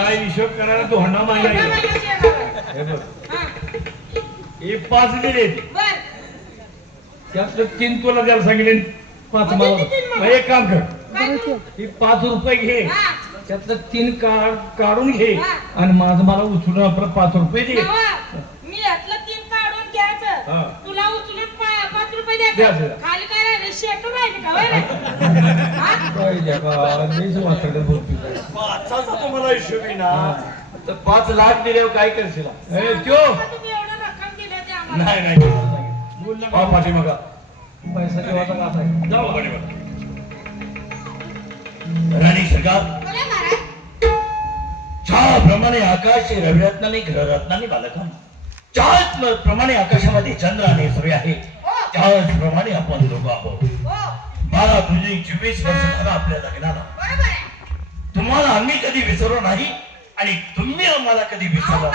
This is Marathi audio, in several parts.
काय हिशोब करायला तू हंडा मागला हे बघ हे 5 दिले त्यातलं 3 तुला द्यायला सांगितले 5 मला एक काम कर ही 5 रुपये घे त्यातलं 3 काढून घे आणि माझं मला उचलून आपलं 5 रुपये दे मी यातलं 3 काढून घ्यायचं तुला उचलून 5 रुपये द्यायचं खाली काय राहिले शेटू राहिले का काय जगा मीच वाचडं बोलतोय 5चा तुम्हाला हिशोब आहे ना तर 5 लाख दिल्यावर काय करशील तुम्ही एवढं रक्कम दिली ते आम्हाला नाही पाठीमागा पैसा जेव्हा का आहे जाऊ पाठीमागा राणी सरकार ज्याप्रमाणे आकाश रविरत्नाने ग्रहरत्नाने बालकम त्याचप्रमाणे आकाशामध्ये चंद्र आणि सूर्य आहे त्याचप्रमाणे आपण दोघं आहोत मला तुझी 24 वर्ष झाला आपल्या लग्नाला तुम्हाला आम्ही कधी विसरलो नाही आणि तुम्ही आम्हाला कधी विसरला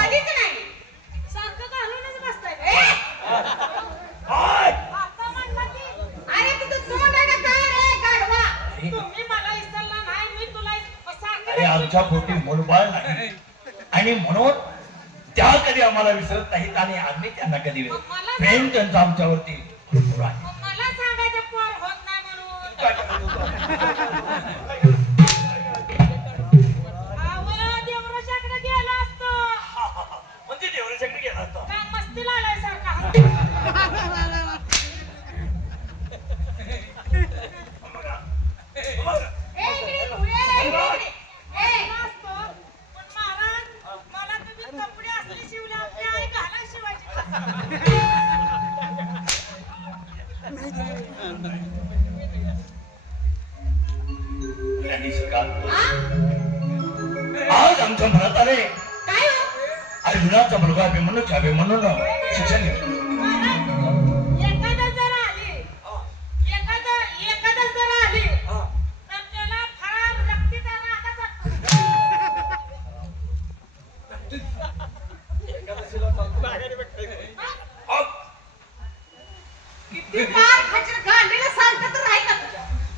नाही आमच्या पोटी मूलबाळ नाही आणि म्हणून त्या कधी आम्हाला विसरत नाहीत आणि आम्ही त्यांना कधी प्रेम त्यांचं आमच्यावरती भरपूर आहे मला सांगायचं पोर होत नाही म्हणून देवराशाकडे गेला असतो म्हणजे देवराशाकडे गेला असतो का मस्ती लालाय सारखा आज आमच्या मनात आले अर्जुनाचा मुलगा अभिमन्यू शिक्षण घेतो एखादा जर आली तर त्याला फार रक्तीचा किती फार खचर गांडीला सालत राहिलं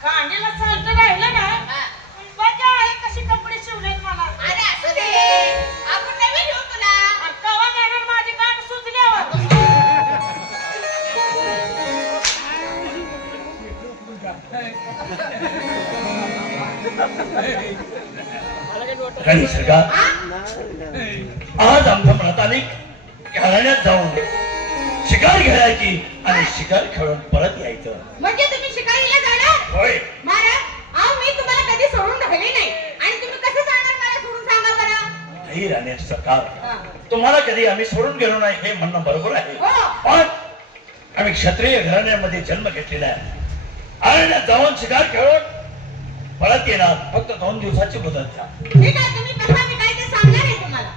गांडीला सालत राहिलं ना बघा आहे कशी कपडे शिवलेत मला अरे असू दे आपण नवीन घेऊ तुला कवा मॅडम माझी गांड सुजल्यावर राणी सरकार आज आमच्या मनात आले घराण्यात जाऊन शिकार खेळायची आणि शिकार खेळून परत यायचं म्हणजे तुम्ही शिकारीला जाणार होय महाराज मी तुम्हाला कधी सोडून राहिले नाही आणि तुम्ही कसं जाणार मला सोडून सांगा बरं नाही राणी सरकार तुम्हाला कधी आम्ही सोडून गेलो नाही हे म्हणणं बरोबर आहे पण आम्ही क्षत्रिय घराण्यामध्ये जन्म घेतलेला आहे आणि जाऊन शिकार खेळून परत येणार फक्त 2 दिवसाची मुदत द्या ठीक आहे तुम्ही कसा मी काय ते सांगणार आहे तुम्हाला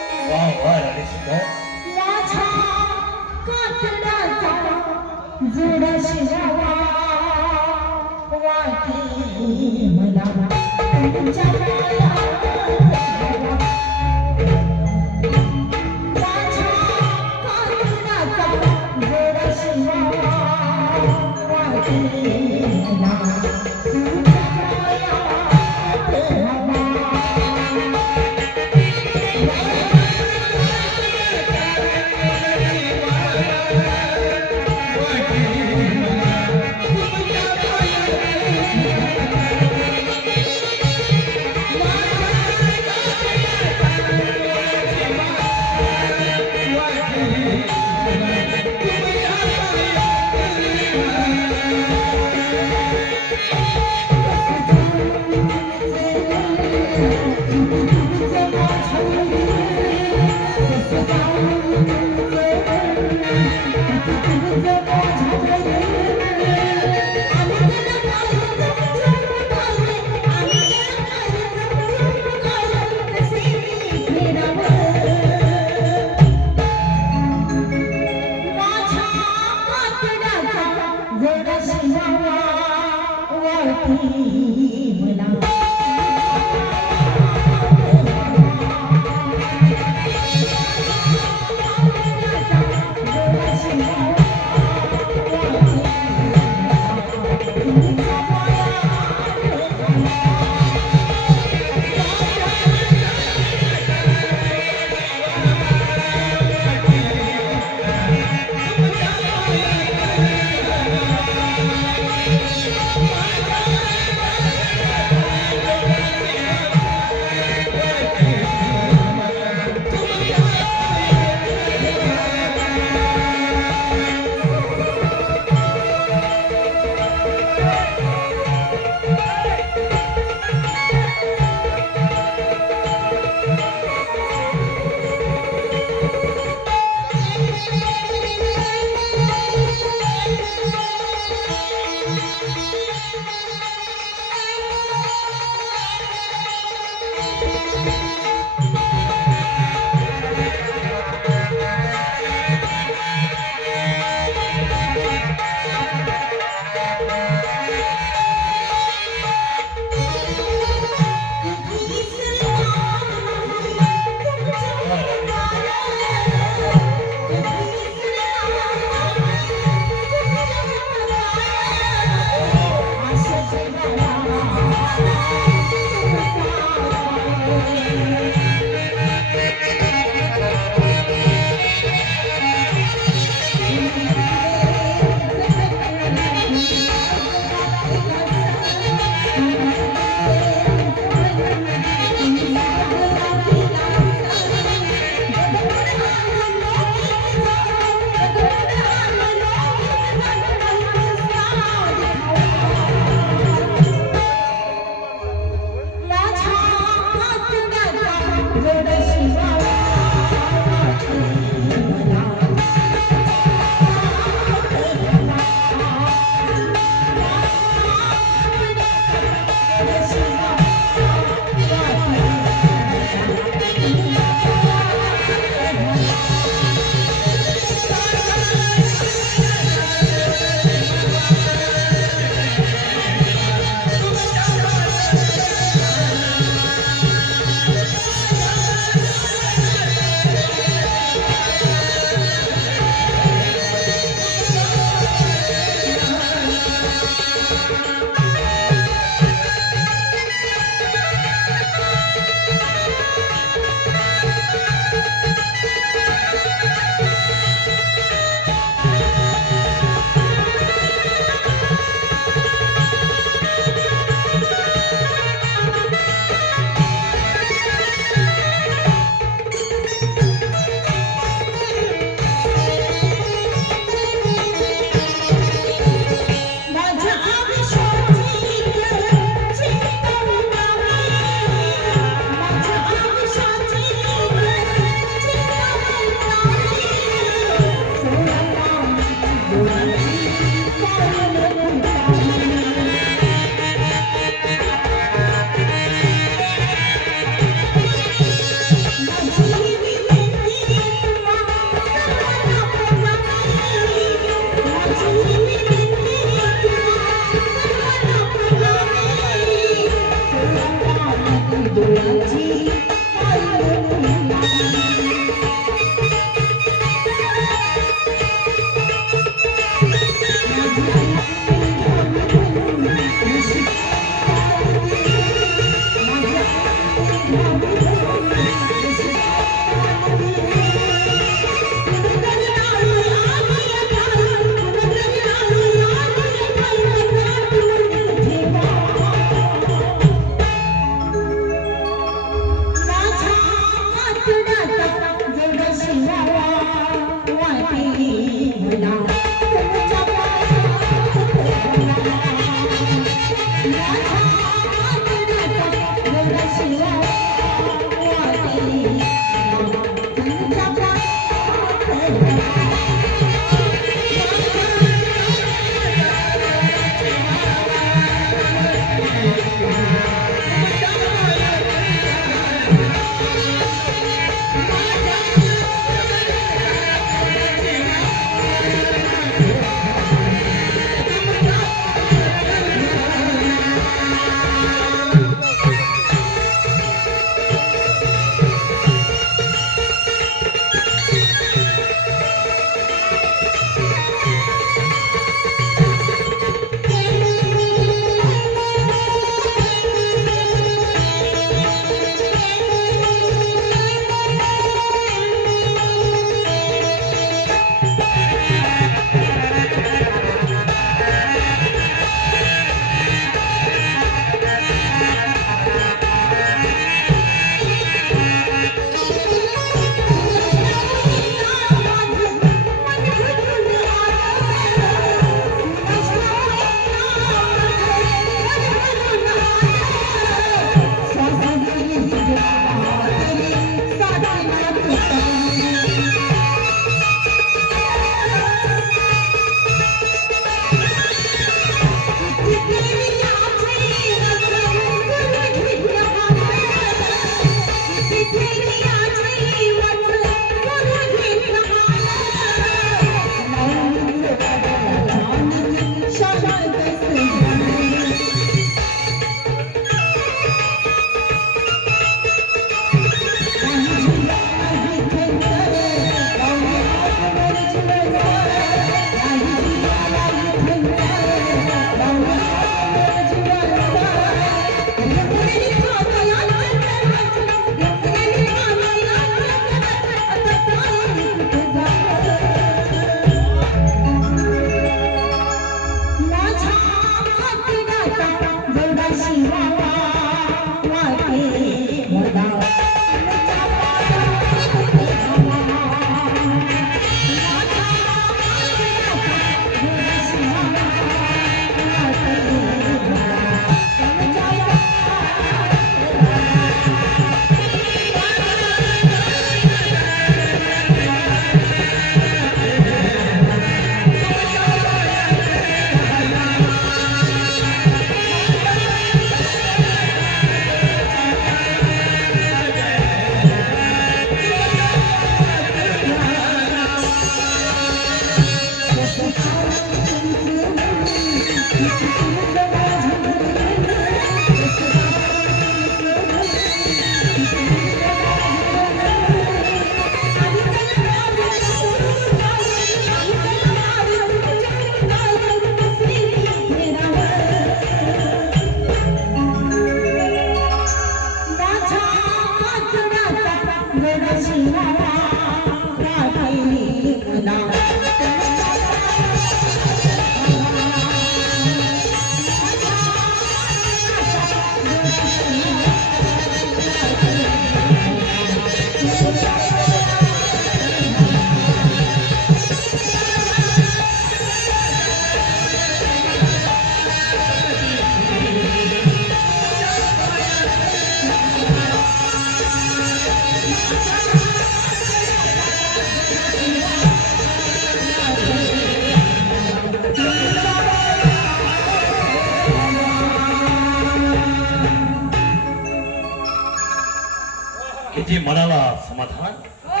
किती मनाला समाधान. हो.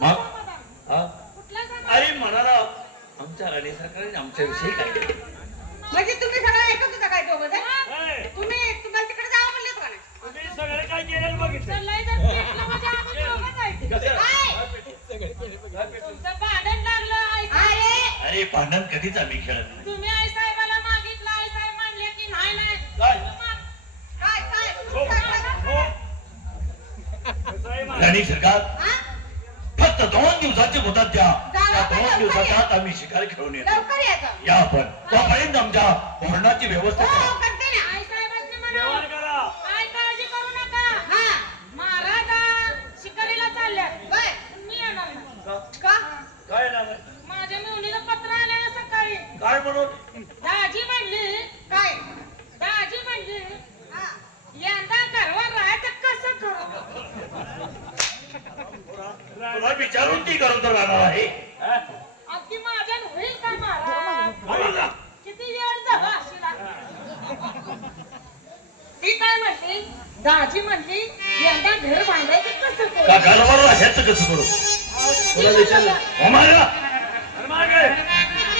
मग? हा? कुठला समाधान? अरे मनाला आमच्या राणीसारखं आमच्या विषयी काय म्हणजे तुम्ही सगळं ऐकत होता काय दोघं जण? तुम्ही तुम्हाला तिकडे जावं म्हणले का नाही? तुम्ही सगळे भांडण कधीच आम्ही खेळत नाही. तुम्ही आई साहेबाला मागितलं, आई साहेब म्हणले की नाही नाही. काय? काय काय हो. काय? राणी सरकार हा? फक्त 2 दिवसाचे होतात त्या जाऊ, 2 लवकर दिवसाच्या या. आत आम्ही शिकार खेळून येतो. लवकर यायचं. या आपण तोपर्यंत आमच्या भांडणाची व्यवस्था हो, करा. करते ना. आई साहेबांनी म्हणावं, काय काळजी करू नका. महाराज शिकारीला चालल्यात. मी येणार नाही. का? काय ना माझ्या मेहुणीला पत्र आलेलं सकाळी. काय म्हणून दाजी म्हणली काय? दाजी म्हणली यंदा घरवर राहायचं कसं करू? तुला विचारून ती करून तर राहणार आहे. अगदी माझ्यान होईल का महाराज? बोला. किती वेळ झाला अशीला? ती काय म्हणली? दाजी म्हणली यंदा घर बांधायचं कसं का करू? घरवर राहायचं कसं करू तुला विचारलं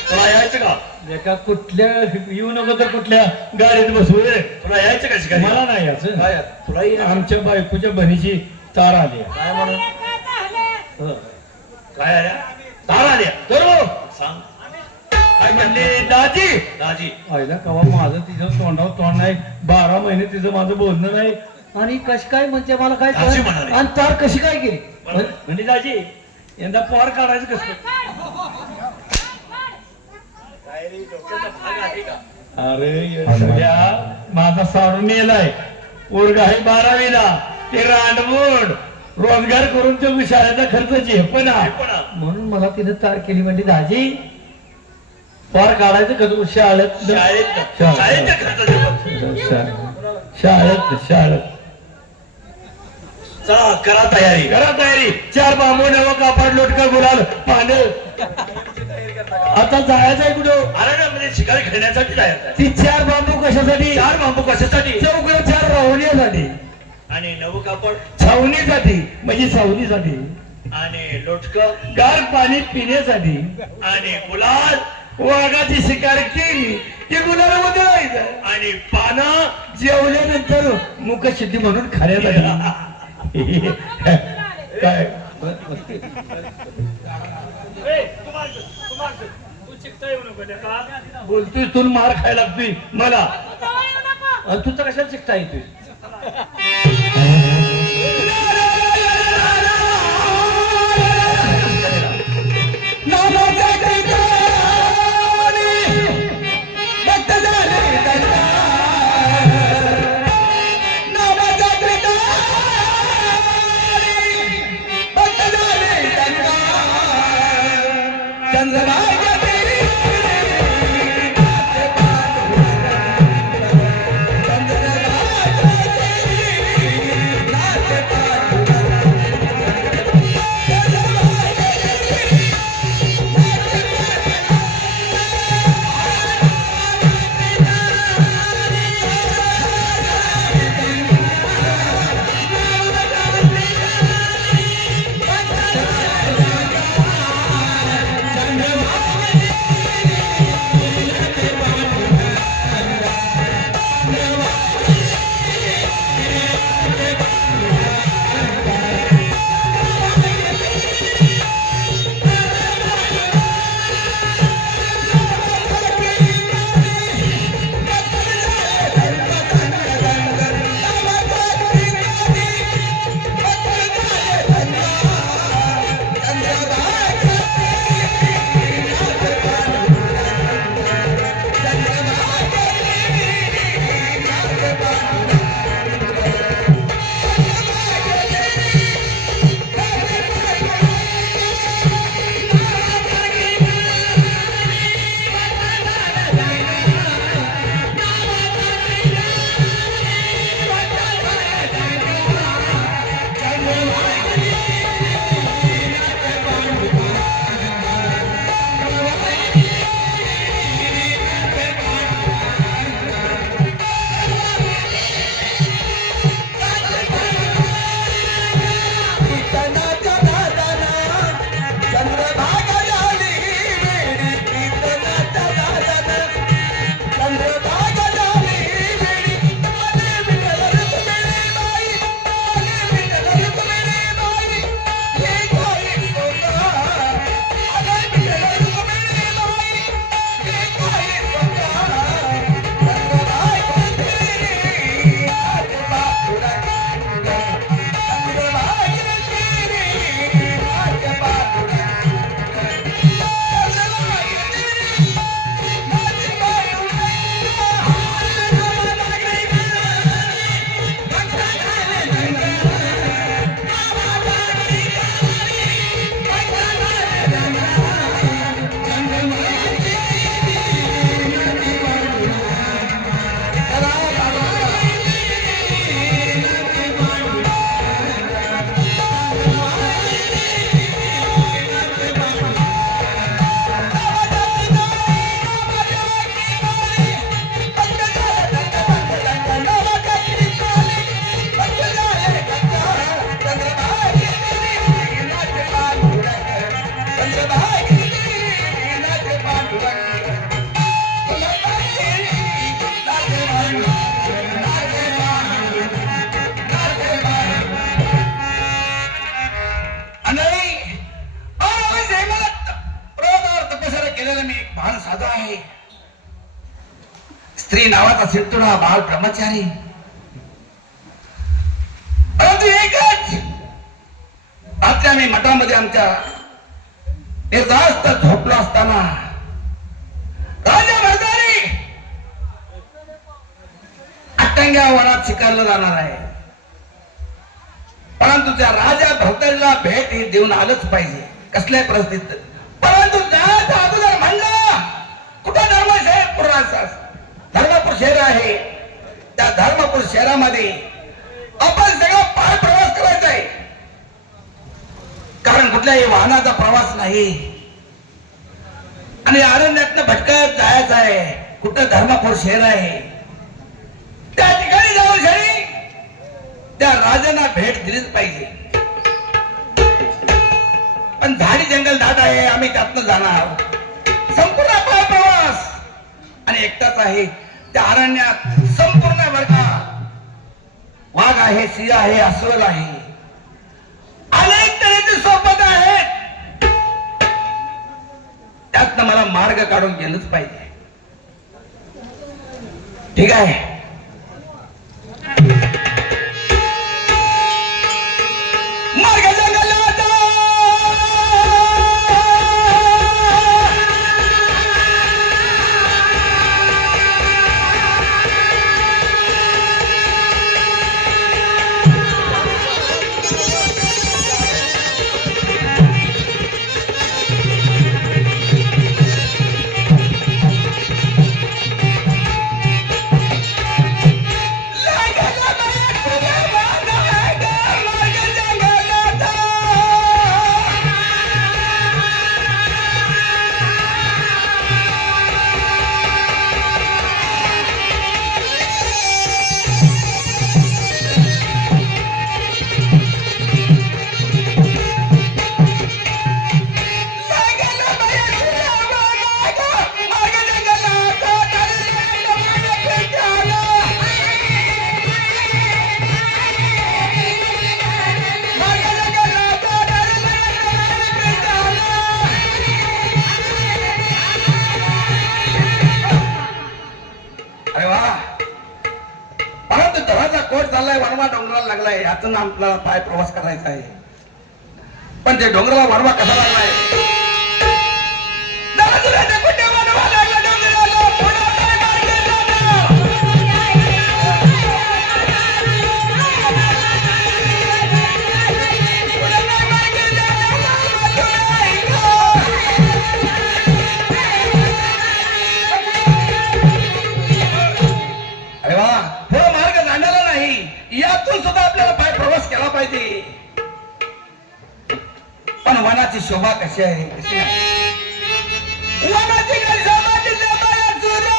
तुला यायचं का एका कुठल्या येऊ नको तर कुठल्या गाडीत बसू रे. तुला यायचं का शिकारी? मला नाही याचं. काय तुला येईल? आमच्या बायकोच्या बहिणीची तार आली आहे. काय म्हणून? काय झालं? हं. काय आल्या तार आल्या तर सांग काय म्हणले दाजी दाजी आईला कवा माझं तिचं तोंडावर तोंड नाही. 12 महिने तिचं माझं बोलणं नाही. आणि कशी काय म्हणजे मला काय दाजी कळलं? म्हणाले. आणि तार कशी काय गेली बरोबर. म्हणजे दाजी यंदा पार काढायचं कसं? काय रे डोक्याचा भाग आहे का अरे सध्या माझा साडून येलाय. पोरगा आहे 12वीला. ते रांडवून रोजगार करून तो शाळेचा खर्च झेपण आहे. झेपणा. म्हणून मला तिने तार केली म्हणजे दाजी पार काढायचं कसं शाळेत शाळेचा खर्च देतो. शाळेत चला करा तयारी करा तयारी. 4 बांबू नवं कापड लोटकर गुलाल पांढर. आता जायचं आहे कुठं? अरण्यामध्ये शिकार खेळण्यासाठी जायचं आहे. ती 4 बांबू कशासाठी? 4 बांबू कशासाठी? चौघ 4 राहुण्यासाठी, आणि नऊ कापड छावणीसाठी म्हणजे सावलीसाठी, आणि लोटक गार पाणी पिण्यासाठी. आणि गुलाल वाघाची शिकार केली की गुलाल उधळायचं. आणि पानं जेवल्यानंतर मुखशुद्धी म्हणून खाण्यासाठी. काय बोलतोय तू मार खायला लागतोय मला. जवळ येऊ नको. आणि तुझं कशाला शिकता येतोय? नावाचा शिरतुडा बाल ब्रह्मचारी. परंतु एकच रात्री आम्ही मठामध्ये आमच्या निर्धास्त झोपलो असताना राजा भरदारी अट्टंग्या वनात शिकारला जाणार आहे. परंतु त्या राजा भरदारीला भेट ही देऊन आलंच पाहिजे कसल्याही परिस्थितीत. परंतु त्याच्या अगोदर म्हणलं कुठं धर्मपूर शहर आहे. त्या धर्मपूर शहरामध्ये आपण सगळं पाय प्रवास करायचा आहे. कारण कुठल्याही वाहनाचा प्रवास नाही आणि अरण्यातनं भटकत जायचं आहे. कुठं धर्मपूर शहर आहे त्या ठिकाणी जाऊन शरी त्या राजांना भेट दिलीच पाहिजे. पण झाडी जंगल दाट आहे. आम्ही त्यातनं जाणार संपूर्ण पाय प्रवास आणि एकटाच आहे. त्या अरण्यात संपूर्ण वर्गा वाघ आहे, सिंह आहे, अस्वल आहे, अनेक तऱ्हेचे सोबत आहेत. त्यातनं मला मार्ग काढून गेलंच पाहिजे. ठीक आहे. मार्ग जंगलाचा वनवा डोंगराला लागलाय. यातून आपल्याला पाय प्रवास करायचा आहे. पण ते डोंगराला वनवा कसा लागलाय? अरे वा, पुढे मार्ग जाणारा नाही. यातून सुद्धा आपल्याला पाय प्रवास केला पाहिजे. पण वनाची शोभा कशी आहे? कशी आहे वनाची शोभा? तिच्या पायात सुरू.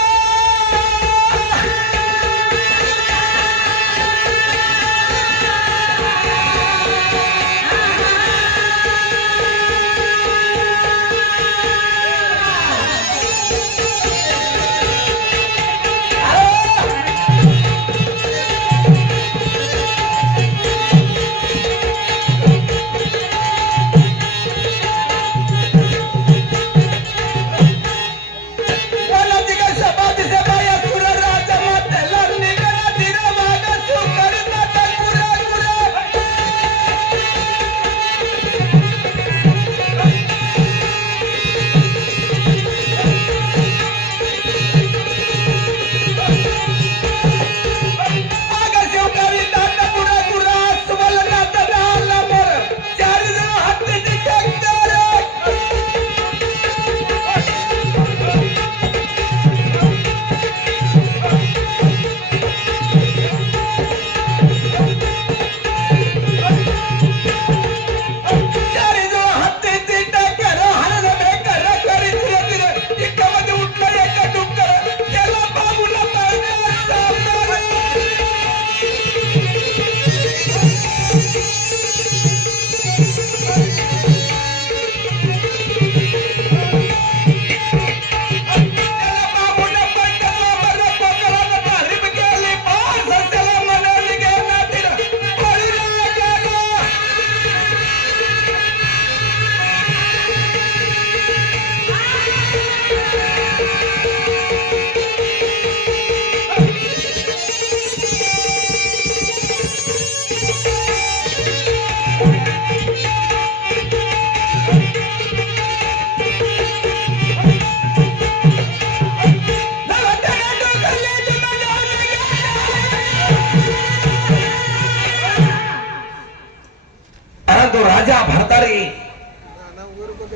राजा भरतारी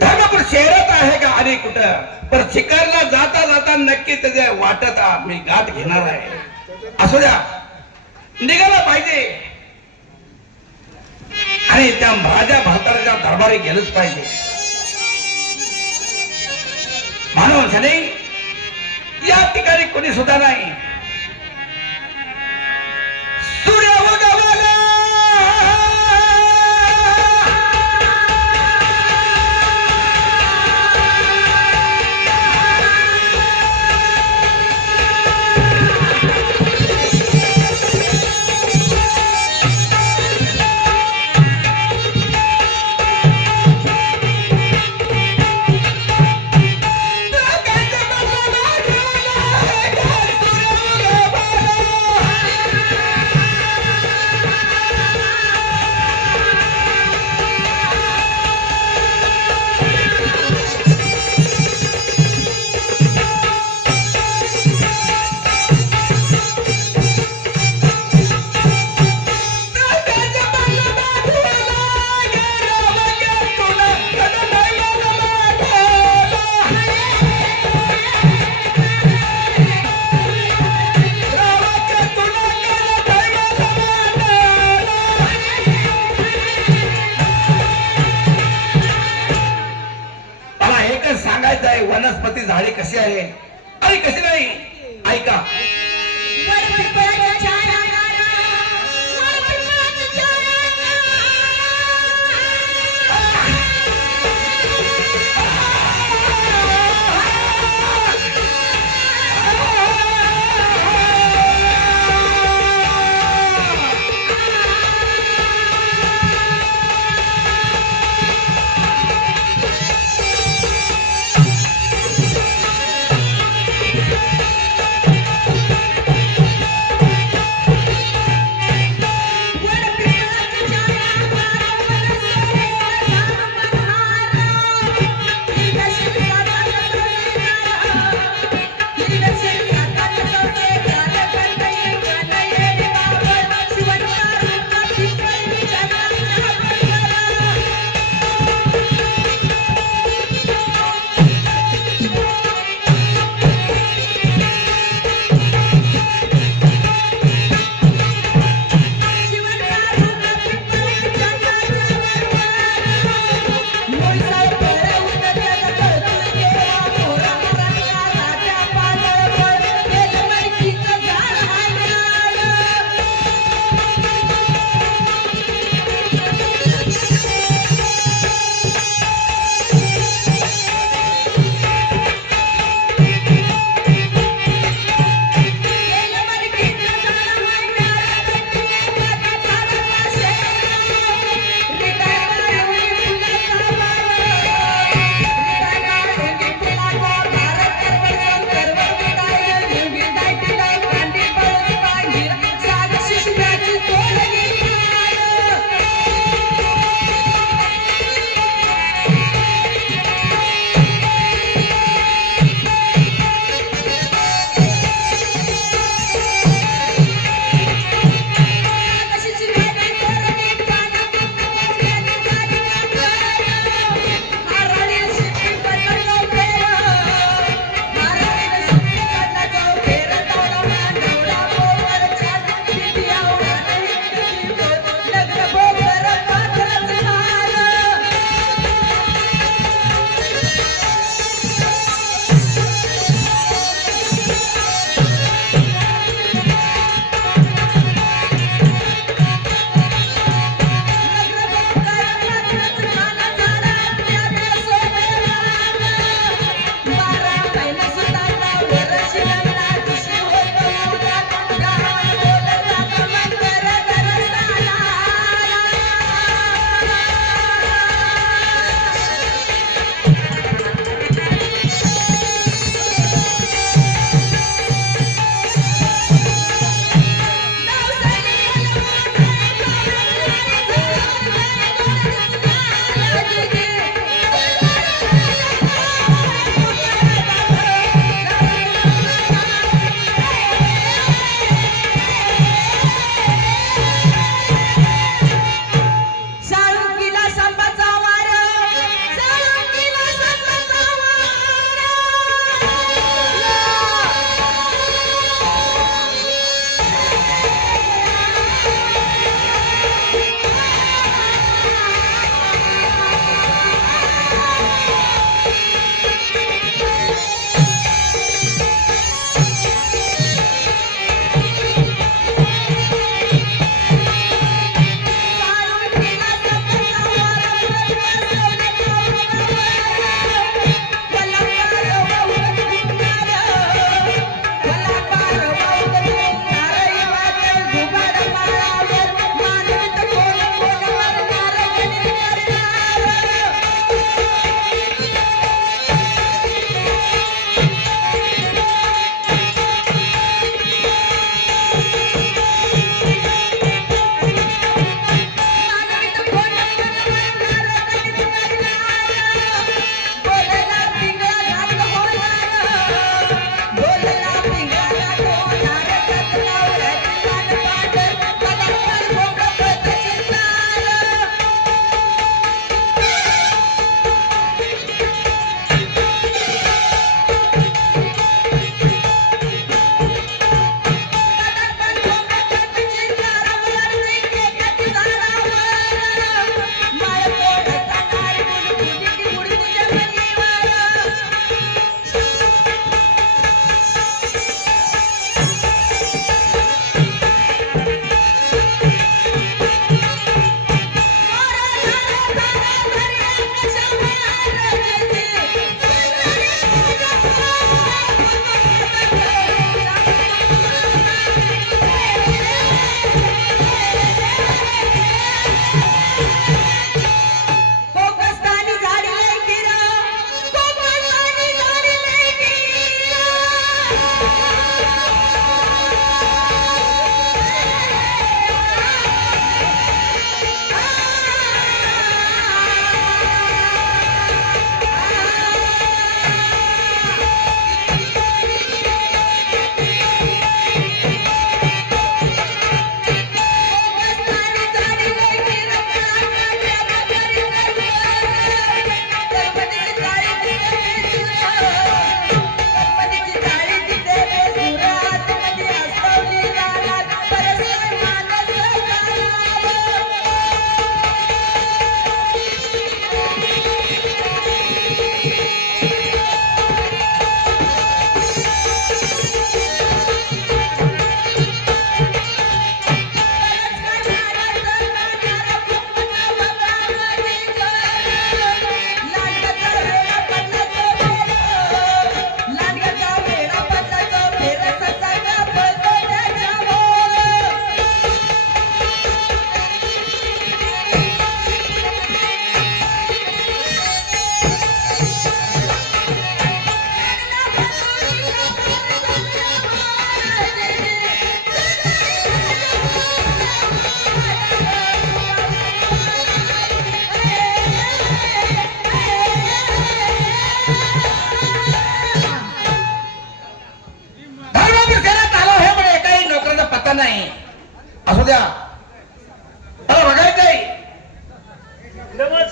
धर्मपूर शहरात आहे का आणि कुठं पण शिकारला जाता जाता नक्की त्याच्या वाटत मी गाठ घेणार आहे. असू द्या, निघाला पाहिजे आणि त्या राजा भरतारीच्या दरबारी गेलंच पाहिजे. मानव झाले या ठिकाणी कोणी सुद्धा नाही. सूर्य उगवला सांगायचं आहे. वनस्पती झाडे कशी आहे आणि कशी नाही ऐका.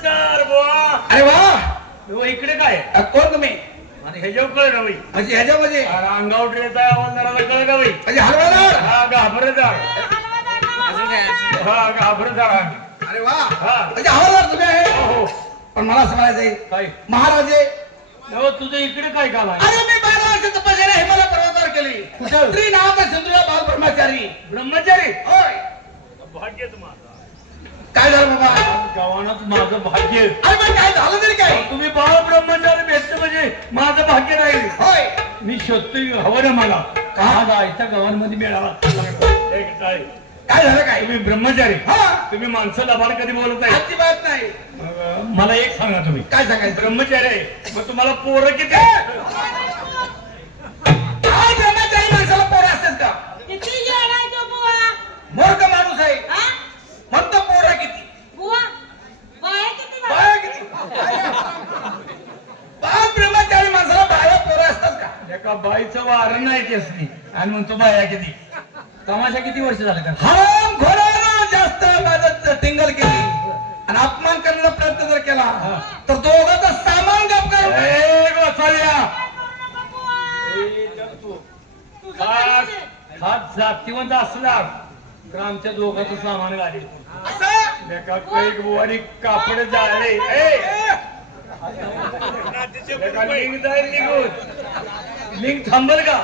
नमस्कार बुवा. अरे वा बुवा, इकडे काय कोण तुम्ही आणि ह्याच्यावर कळ का बाई? म्हणजे ह्याच्यामध्ये अरे अंगावर ड्रेस आहे, आवाज जरा कळ का बाई? म्हणजे हलवादार. हा घाबरदार. हा घाबरदार आम्ही. अरे वा हा. म्हणजे हवालदार तुम्ही आहे. हो. पण मला असं म्हणायचंय काय महाराजे हो, तुझं इकडे काय काम आहे? अरे मी 12 वर्ष तपश्चर्या हिमालय पर्वतावर केली. कुठं? स्त्री नावाचा सिंधुला बाल ब्रह्मचारी. ब्रह्मचारी. होय भाग्यच माझं. काय झालं बाबा गावानात माझं भाग्य. अरे पण काय झालं तरी काय तुम्ही बाळ ब्रह्मचारी भेटतं म्हणजे माझं भाग्य नाही. होय मी शोधतोय हवं ना मला. का जायच्या गावांमध्ये मिळाला काय काय झालं काय तुम्ही ब्रह्मचारी. हा तुम्ही माणसं लबाड कधी बोलत आहे? अजिबात नाही मला एक सांगा तुम्ही काय सांगायचं ब्रह्मचारी आहे मग तुम्हाला पोरं किती? काय ब्रह्मचारी माणसाला पोरं असतात का किती येडा आहे तो बुवा. मूर्ख माणूस आहे हा? म्हणतो पोरं किती बुवा, बाया किती झाल्या? बाया किती पाच ब्रह्मचारी माणसाला बाया पोरं असतात का एका बाईचं वारण नाही असली आणि म्हणतो बाया किती? तमाशा किती वर्ष झालं का? हराम खोरानं जास्त माझं टिंगल केली आणि अपमान करण्याचा प्रयत्न जर केला तर दोघांचं सामान गप करून ए, गोसाळ्या. बुवा. ए, जगतो. तुझं खास काय खास जातीवंत असला तर आमच्या दोघांचं सामान घालेल. असं एका कैक बुवारी कापड जाळे. एका लिंग जाईल निघून. लिंग थांबल का?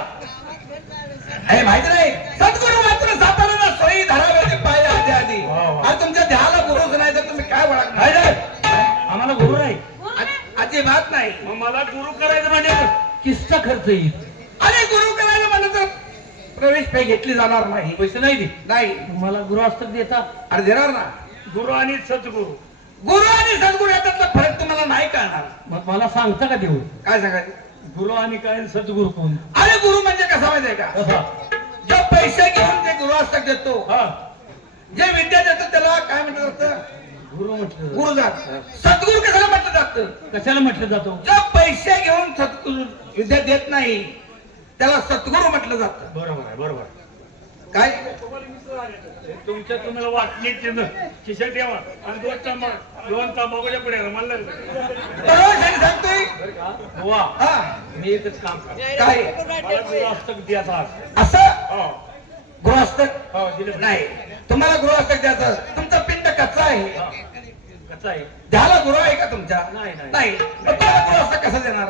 हे माहिती नाही सद्गुरु मात्र सातारा सोयी धरावरती पाहिजे आधी आधी वा, वा. आणि तुमच्या ध्याला गुरुच नाही तर तुम्ही काय काय ओळखणार झालं? आम्हाला गुरु नाही. गुरु नाही? अजिबात नाही मग मला गुरु करायचं म्हणजे किस्ता खर्च येईल. आणि गुरु करायला म्हणलं तर प्रवेश फी घेतली जाणार नाही पैसे नाही दे. नाही मला गुरु असतात देता. अरे देणार ना गुरु आणि सद्गुरु. गुरु आणि सद्गुरु याच्यातला फरक तुम्हाला नाही कळणार मग मला सांगता का देऊ? काय सांगायचं गुरु आणि काय सद्गुरु कोण? अरे गुरु म्हणजे कसा माहितीये का कसा? जो पैसे घेऊन ते गुरु हस्तक देतो हा जे विद्या देतो त्याला काय म्हटलं जातं गुरु म्हटलं. गुरु जात सद्गुरु कशाला म्हटलं जातं कशाला म्हटलं जातो? जो पैसे घेऊन सद्गुरु विद्या देत नाही त्याला सद्गुरु म्हटलं जातं बरोबर आहे बरोबर. काय तुमच्या तुम्हाला वाटणी खिशात ठेवा आणि दोन तंबाखूच्या पुढे मला बरोबर सांगतोय वा हा मी एकच काम करतो. काय मला गुरु हस्तक द्यायचा. असं हो गृहस्थक हो दिलं नाही तुम्हाला गृहस्थक द्यायचं तुमचा पिंड कच्चा आहे कसं आहे? द्याला गुरु आहे का तुमच्या नाही, नाही. नाही मग तुम्हाला गृहस्थक कसं देणार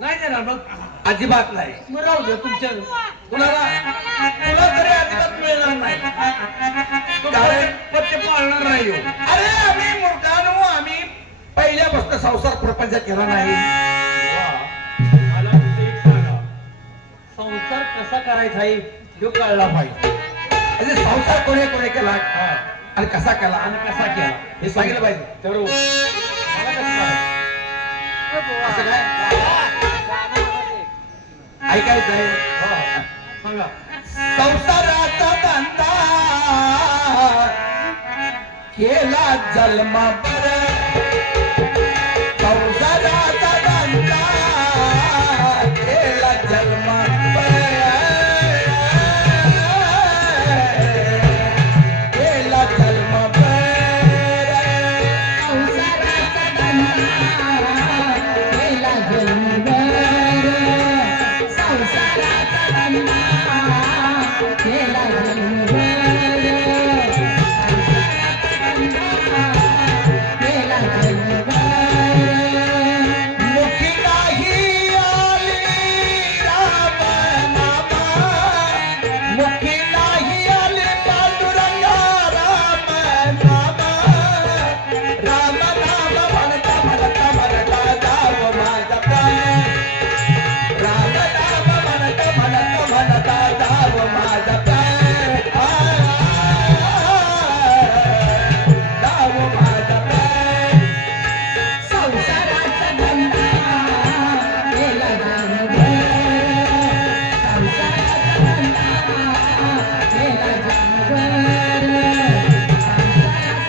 नाही देणार मग. अजिबात नाही मग राहू दे तुमच्या तुला तरी अजिबात मिळणार नाही पत्ते पाळणार नाही हो. अरे आम्ही मूर्खानो आम्ही पहिल्यापासून संसार प्रपंच केला नाही वा. मला तुमचं एक सांगा संसार कसा करायचा आहे तो कळला पाहिजे. म्हणजे संसार कोणी कोणी केला हा. आणि कसा केला आणि कसा केला हे सांगितलं पाहिजे तर मला कसं करायचं? असं काय ऐकायचं आहे हा. सांगा. संसाराचा धंदा केला जन्म बर संसाराचा धंदा केला जन्म केला जन्म संसाराचा धंदा केला जन्मभर. संसाराचा धंदा केला जन्मभर. केला जन्मभर. मुखी नाही आली राम नामा मुखी नाही आली पांडुरंगा राम नामा राम नाम म्हणता म्हणता म्हणता जाव माझा प्राण राम नाम म्हणता म्हणता म्हणता जाव माझा प्राण जाव माझा प्राण संसाराचा धंदा केला जन्मभर. संसाराचा धंदा केला जन्मभर. संसाराचा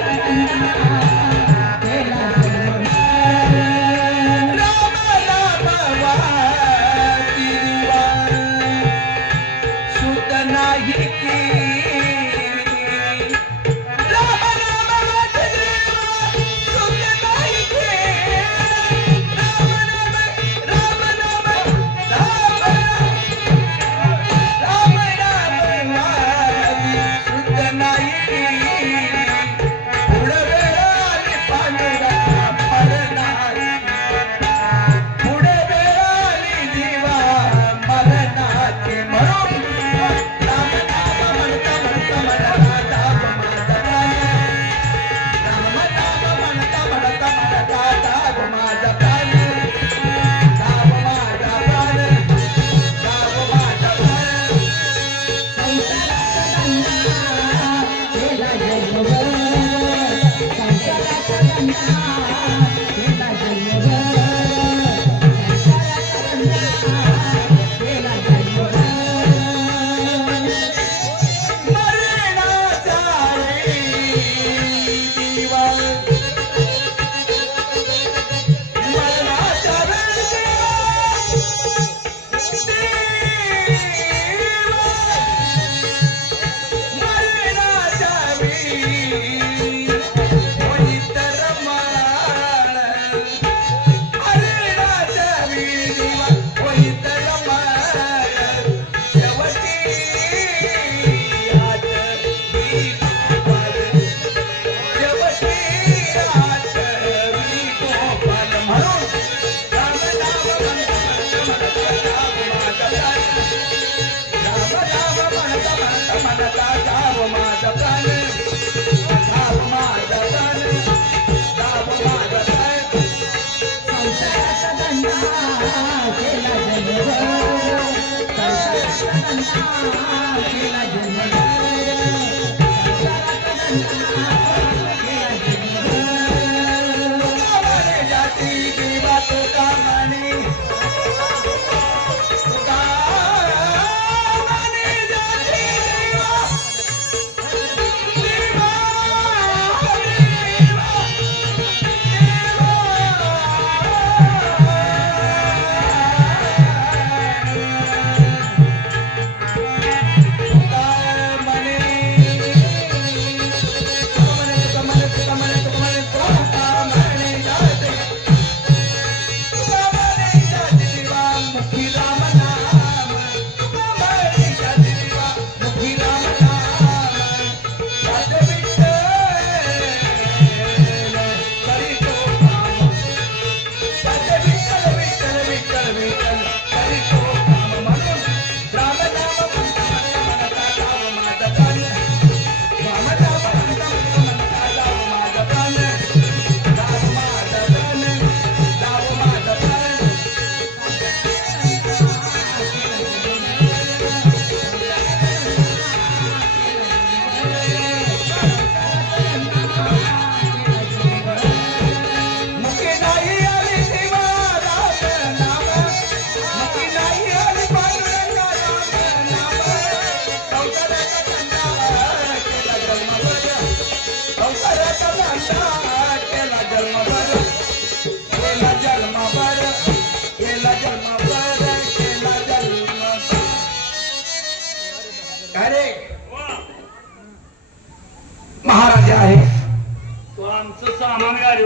आमचं सामान गाडी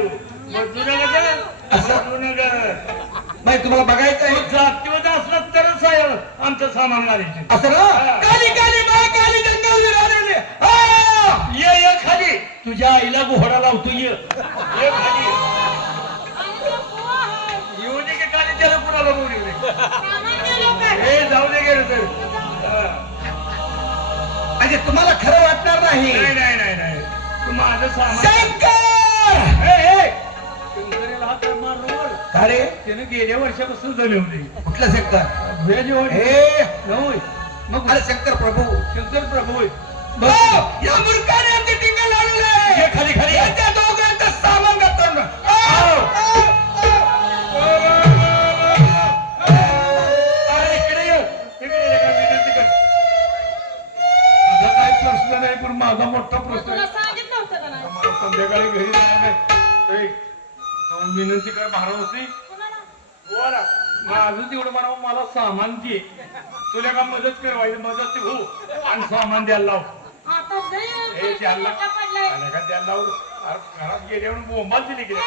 मजूनगर बाई तुम्हाला बघायचं आहे जातीवत असलं तरच आहे आमचं सामान गाडीचे असं ना काली काली मा काली जंगल विराजले. आ! ये खाली तुझ्या आईला घोडा लावतो ये खाली येऊ दे की खाली त्याला कुणाला बोलू दे हे जाऊ दे गेलं तर म्हणजे तुम्हाला खरं वाटणार नाही. नाही तू माझं सामान शंकर शंकरीला हात मारलो बोल का रे त्याने गेल्या वर्षापासून जमवली कुठलं शंकर हे मग अरे शंकर प्रभू शंकर प्रभू होय. या मूर्खाने आमचे टिंगल लावलेले ये खाली खाली यांच्या दोघांचं सामान करतो अरे इकडे ये का विनंती कर तुझा काय प्रश्न नाही पण माझा मोठा प्रश्न आहे. सांगितलं होतं का नाही मला संध्याकाळी घरी जायला नाही ए, जाऊन विनंती कर महाराज बोला माझं तेवढं म्हणा मला सामान दे तुला का मदत करवायची मदत हो आणि सामान द्यायला लाव आता हे द्यायला मोठा पडलाय. आणि का द्यायला लाव अरे घरात गेल्यावर बोंबाल दिली की दे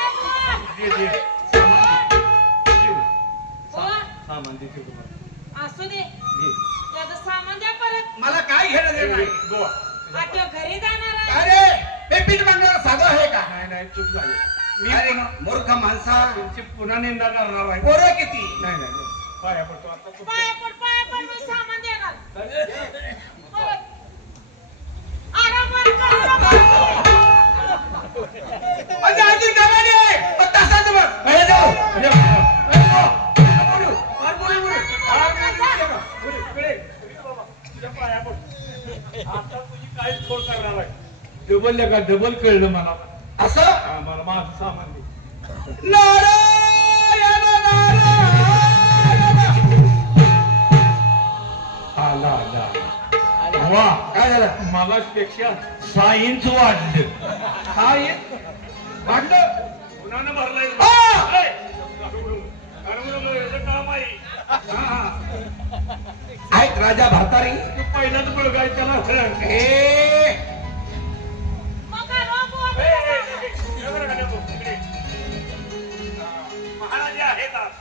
सामान दे तुम्हाला असू दे त्याचं सामान द्या परत मला काय घेणं देणं नाही. गोवा आता घरी जाणार आहे. अरे हे पीठ मागणार साधं आहे का नाही चूक झाली मी अरे पुन्हा मूर्ख माणसा तुमची पुन्हा निंदा करणार आहे पोरं किती नाही पाया पडतो आता पाय पड मी सामान देणार परत. आरामात करा. म्हणजे अजून कमानी आहे पण तसाच मग अरे जाऊ आता तुझी काहीच खोड करणार आहे डबल कळलं मला असं हा, मला माझं सामान दे नारायण नारायण आला वा काय झालं मगाचपेक्षा 6 इंच वाढलं हा ये वाटलं पुन्हा भरलाय आ! ए! याचं काम आहे ऐक राजा भारतारी तू पहिलाच बळगाय त्याला ए मग काय रोग महाराज आहेत आज.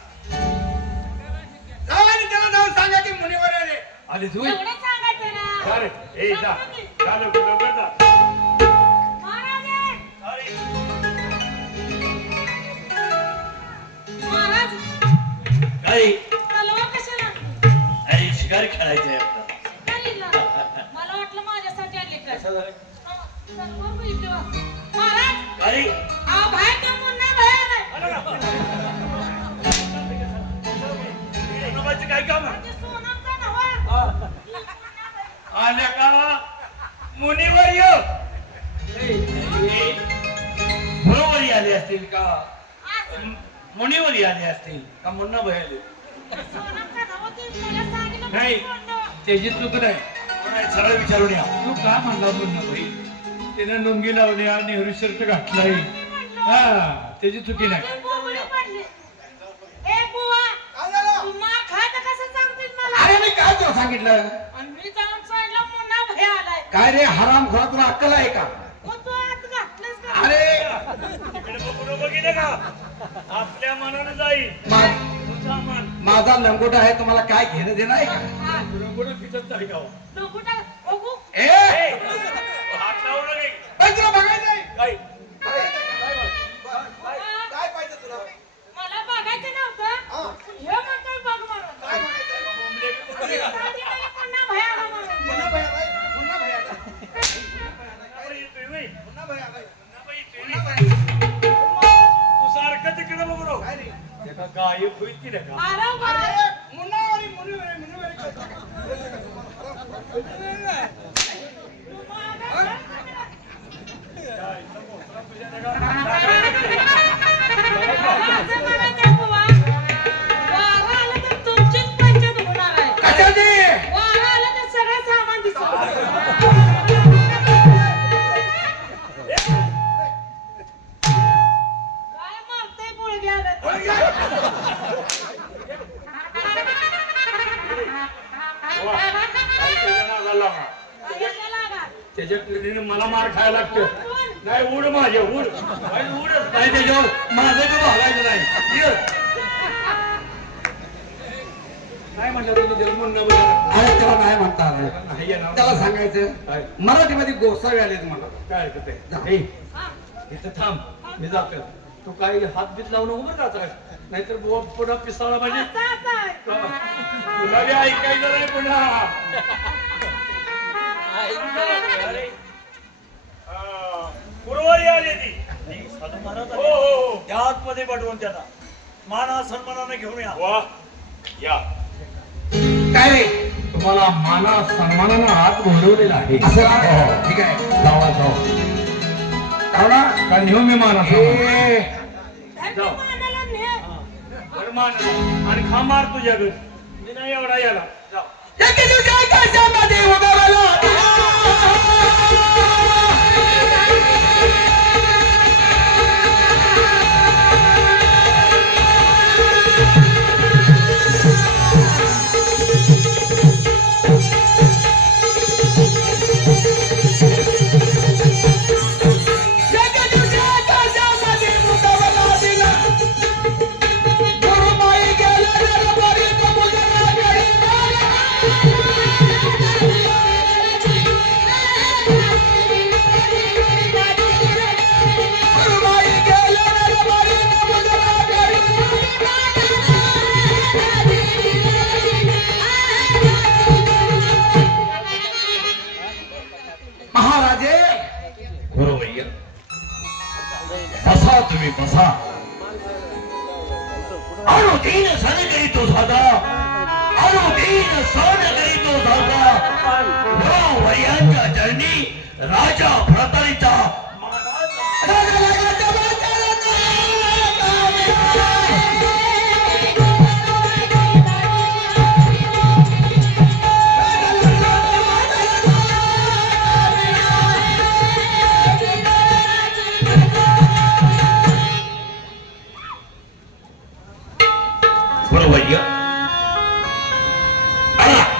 जाऊ आणि त्याला जाऊन सांगा की मुनीवर आले आली तू एवढं सांगायचं ना. अरे ए जा चालू लवकर जा महाराज आहे. अरे महाराज काही तलवार कशाला अरे शिकार खेळायचंय आता. आणली ना? मला वाटलं माझ्यासाठी आणली काय तलवार बघितली बा. महाराज अरे बाहेर त्या मुन्ना बाहेर आहे. नवाचं काय काम आहे ते सोनाचा नवा. आल्या का मुनीवर ये मुलावरी आले असतील का असं. मुनीवरी आले असतील का मुन्ना भयाले सोनाचा नवा ते मला सांगितलं नाही. म्हणतो. त्याची चूक नाही कोणा सरळ विचारून या तू का म्हणला मुन्ना भाई त्यानं लुंगी लावली आणि नेहरू शर्ट घातलाय हा त्याची चुकी नाही माझी बोबडी पडली. ए बुवा काय झालं तू मार खायचं कसं सांगतेस मला? अरे मी काय तुला सांगितलं आणि मी जाऊन सांगितलं मुन्ना भया आलाय. काय रे हराम खोरा तुला अक्कल आहे का मग तू आत घातलंस का? अरे तिकडे बघून बघितलं का आपल्या मनानं जाईल मा- तुझा मन माझा लंगोट आहे तुम्हाला काय घेणं देणं आहे का हा. रंगोळी फिटत नाही गावा नको टाक. बघू. ए हात लावलं नाही बाई, तुला बघायचं आहे काय काय पाहिजे तुला मला बघायचं नव्हतं. हे म्हणतोय बघ म्हणून. काय बघायचं आहे? सांगितलं पुन्हा भया आला म्हणून. मुन्ना भैया बाई, मुन्ना भैया बाई. मुन्ना भैया बाई. तू सारखं तिकडे बघू काय रे? त्याला गायब होईल की नाही का अरे वा. अरे, मुन्नावारी, मुन्नावारी, मुन्नावारी काय? असं म्हणायचं बुवा. वारं आलं तर तुमचीच पंचायत होणार आहे. कशाची? वारं आलं तर सगळं सामान दिसणार. काय मारतंय पोळग्याला? त्याच्या नादाला लागा. काय त्याला लागा? त्याच्या पिढीने मला मार खायला लागतो कोण? नाही उड माझ्या उड उडच नाही त्याच्यावर माझं बी भागायचं नाही ये. काय म्हटलं तुम्ही त्याला म्हणणं बरं अरे त्याला नाही म्हणता आलं. नाही येणार. त्याला सांगायचं काय? मराठीमध्ये गोसावी आलेत मला. काय ऐकत आहे इथं थांब मी जातो तू काही हात बीत लावू नको बरं का आता नाहीतर बुवा पुन्हा पिसाळा पाहिजे तुला बी ऐकायचं नाही पुन्हा गुरुवारी आली ती साधू महाराज हो हो त्या आतमध्ये पाठवून त्यांना माना सन्मानाने घेऊन या वा या काय रे तुम्हाला माना सन्मानानं आत बोलवलेलं आहे असं ना? हो. ठीक आहे जावा जाऊ कावळा, का नेऊ मी माना ए, जाऊ. मानाला ने. बरं मान आणि खा मार तुझ्या घरी मी नाही एवढा याला जाऊ एके दिवशी आकाशामध्ये उगवला एके दिवशी आकाशामध्ये उगवला दिला. गुरुमाई गेल्या दरबारी प्रभूजनाला घरी गुरुमाई गेल्या दरबारी प्रभूजनाला घरी महाराजे गुरुवैया बसा तुम्ही बसा अनुदीन सण करीतो साधा अनुदीन सण करीतो साधा गुरुवर्यांच्या चरणी राजा भरतरीचा गुरुवर्य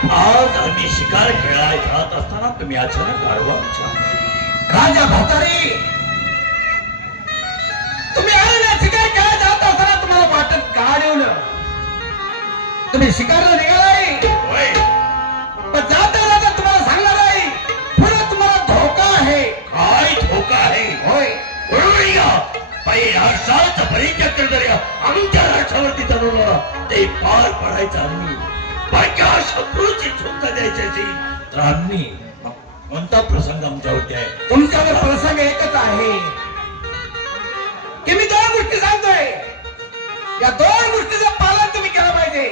आज आम्ही शिकार खेळायला जात असताना तुम्ही अचानक आडवा राजा भरतारी तुम्ही आले ना शिकार खेळायला जात असताना तुम्हाला वाटत का ठेवलं तुम्ही शिकारला निघालाय होय पण जाता जाता तुम्हाला सांगणार आहे पुढे तुम्हाला धोका आहे काय धोका आहे होय गुरुवर्य पै राष्ट्रात परिचक्र आमच्या राष्ट्रावरती चालवलं ते पार पडायचं आम्ही बायका शत्रूची झोका द्यायची असेल तर आम्ही कोणता प्रसंग आमच्यावरती आहे तुमच्यावर प्रसंग एकच आहे की मी दोन गोष्टी सांगतोय या दोन गोष्टीचं पालन तुम्ही केलं पाहिजे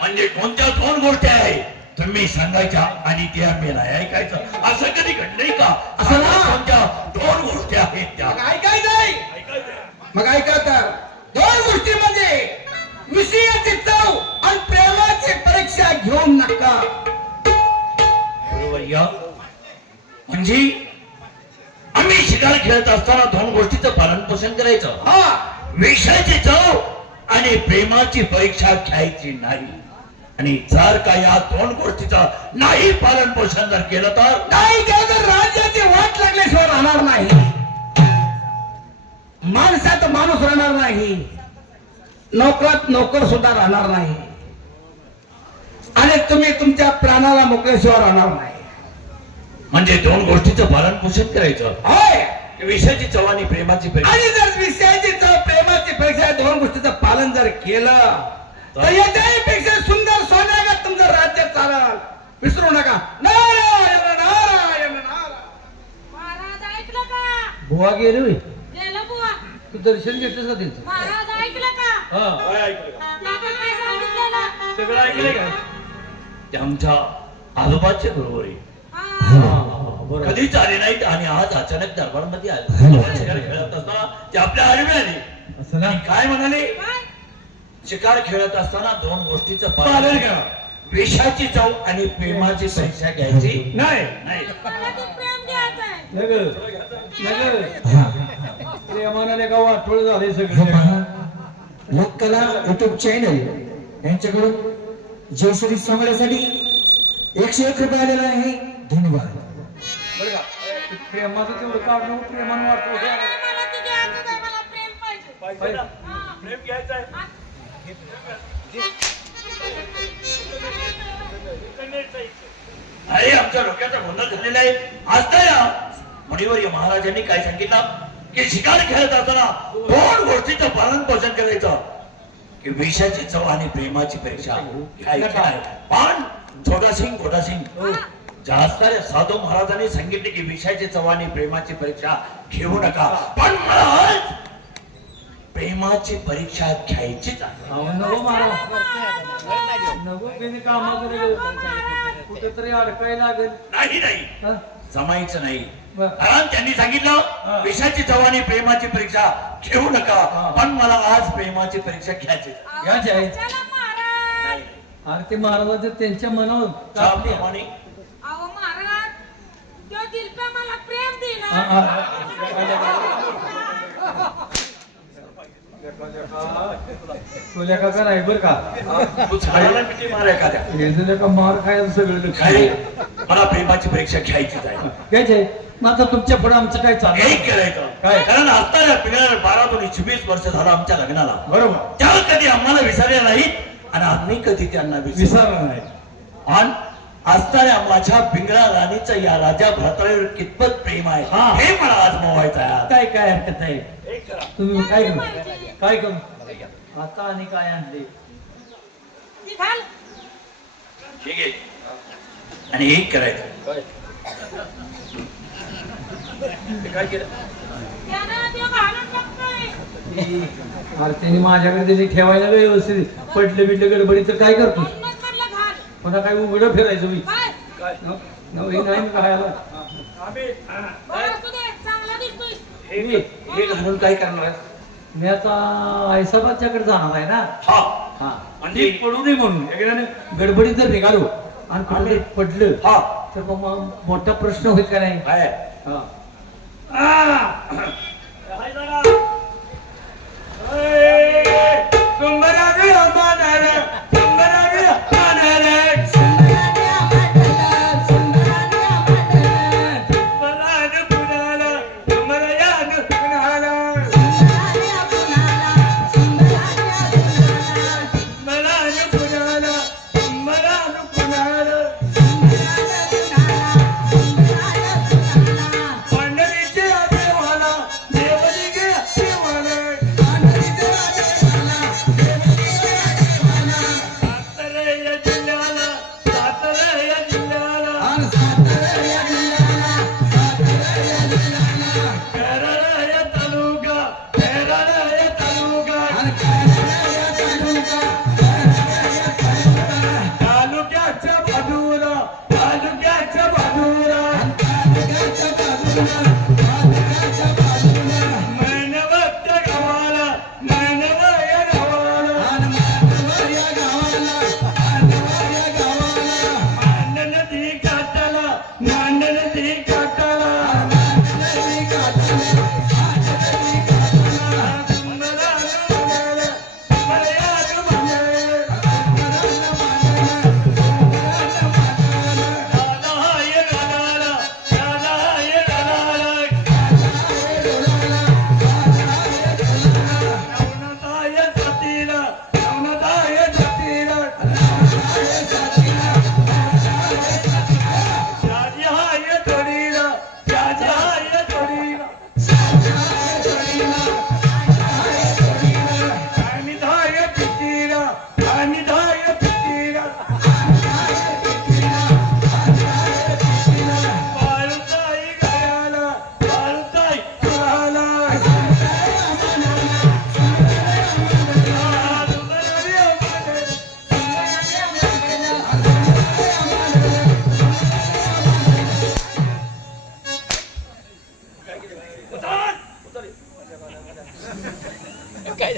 म्हणजे कोणत्या दोन गोष्टी आहे तुम्ही सांगायच्या आणि त्या मी नाही ऐकायचं असं कधी घडलंय का असं ना? कोणत्या दोन गोष्टी आहेत त्या मग ऐकायचं नाही मग ऐका तर दोन गोष्टी म्हणजे विषयाची चव आणि प्रेमाची परीक्षा घेऊन नका गुरुवर्य म्हणजे आम्ही शिकार खेळत असताना दोन गोष्टीचं पालन पोषण करायचं हा विषयाची चव आणि प्रेमाची परीक्षा घ्यायची नाही आणि जर का या दोन गोष्टीचं नाही पालन पोषण जर केलं तर नाही केलं तर राज्याची वाट लागल्याशिवाय राहणार नाही माणसात माणूस राहणार नाही नोकरात नोकर सुद्धा राहणार नाही आणि तुम्ही तुमच्या प्राणाला मोकळ्याशिवाय राहणार नाही म्हणजे दोन गोष्टीचं पालन पोषण करायचं होय विषयाची चव आणि प्रेमाची परीक्षा आणि जर विषयाची चव प्रेमाची परीक्षा या दोन गोष्टीचं पालन जर केलं तर याच्यापेक्षा सुंदर सोन्यागत तुमचं राज्य चालल विसरू नका नारायण नारायण नारायण महाराज ऐकलं का बुवा गेली होय. गेलं बुवा तू दर्शन घेतलं का त्यांचं महाराज ऐकलं का हा काय ऐकलं काका काय सांगितलेलं सगळं ऐकलंय का ते आमच्या आजोबाचे बरोबर आहे हा. बरोबर कधीच आले नाहीत आणि आज अचानक दरबारमध्ये आले शिकार खेळत असताना ते आपल्या आडवे आले असं ना आणि काय म्हणाले काय शिकार खेळत असताना दोन गोष्टीचं पालन पालन करा विषाची चव आणि प्रेमाची परीक्षा घ्यायची नाही नाही मला ते प्रेम द्यायचंय प्रेमानं का वाटोळ झाले सगळे लोककला युट्यूब चॅनल यांच्याकडून जयश्री समाजासाठी 101 रुपये आलेला आहे धन्यवाद बरं का प्रेमाचं तेवढं काढणं प्रेमानं वाटतो मला ते घ्यायचं नाही, मला प्रेम पाहिजे. पाहिजे ना? हा. प्रेम घ्यायचं आहे हा. अरे आमच्या डोक्याचा गोंधळ झालेला आहे. आज तर या मुनिवर्य महाराजांनी काय सांगितलं की शिकार खेळत असताना दोन गोष्टीचं पालन पोषण करायचं की विषाची चव आणि प्रेमाची परीक्षा घ्यायची आहे. पण छोटा सिंग गोटा सिंग जास्त साधू महाराजांनी सांगितले की विषयाची चव आणि प्रेमाची परीक्षा घेऊ नका. पण मला आज प्रेमाची परीक्षा घ्यायचीच आहे. नको महाराज नको बिन कामाचं कुठेतरी अडकायला लागेल नाही नाही हा? जमायचं नाही. बरं. कारण त्यांनी सांगितलं विषयाची चव आणि प्रेमाची परीक्षा घेऊ नका. पण मला आज प्रेमाची परीक्षा घ्यायची आहे. अहो, घ्यायची आहे. चला महाराज. आणि ते महाराजांचं त्यांच्या मनावर कापली. त्याप्रमाणे अहो महाराज, तो दिलका मला प्रेम दिला. हा, तुला का नाही बरं का तू झाडाला किती मार एखाद्या हे का मार खायला सगळं लक्ष काय मला प्रेमाची परीक्षा घ्यायचीच आहे. घ्यायचंय मग आता तुमच्या पुढे आमचं काय हे चाललंय करायचं काय? कारण आता पिढ्या 12 ते 24 वर्ष झालं आमच्या लग्नाला. बरोबर त्या कधी आम्हाला विसरले नाहीत आणि आम्ही कधी त्यांना विसरलो विसरलं नाही आणि असताना माझ्या पिंगळा राणीचं या राजा भ्रातळीवर कितपत प्रेम आहे हा. हे मला आज मोवायचं आहे. काय काय हरकत आहे हे करा. तुम्ही काय करू पाहिजे. काय करू आता आणि काय आणले ती घाल. ठीक आहे आणि हे करायचं काय केलं त्यानं ते घालून टाकतोय. अरे त्यांनी माझ्याकडे दिली ठेवायला नाही व्यवस्थित पडलं बिडलं गडबडीचं काय करतो म्हणूनच म्हणलं घाल. पुन्हा काय उघडं फिरायचं मी काय? काय हे नाही खायला आम्ही बरं असू दे, चांगला दिसतोय. हे घालून काय करणार आहे? मी आता आईसाबादच्याकडे जाणार आहे ना हा हा म्हणजे- म्हणजे पडू नये म्हणून एखाद्याने गडबडीत जर निघालो आणि कुठे जर पडलं हा तर मग मोठा प्रश्न होईल का नाही काय हा.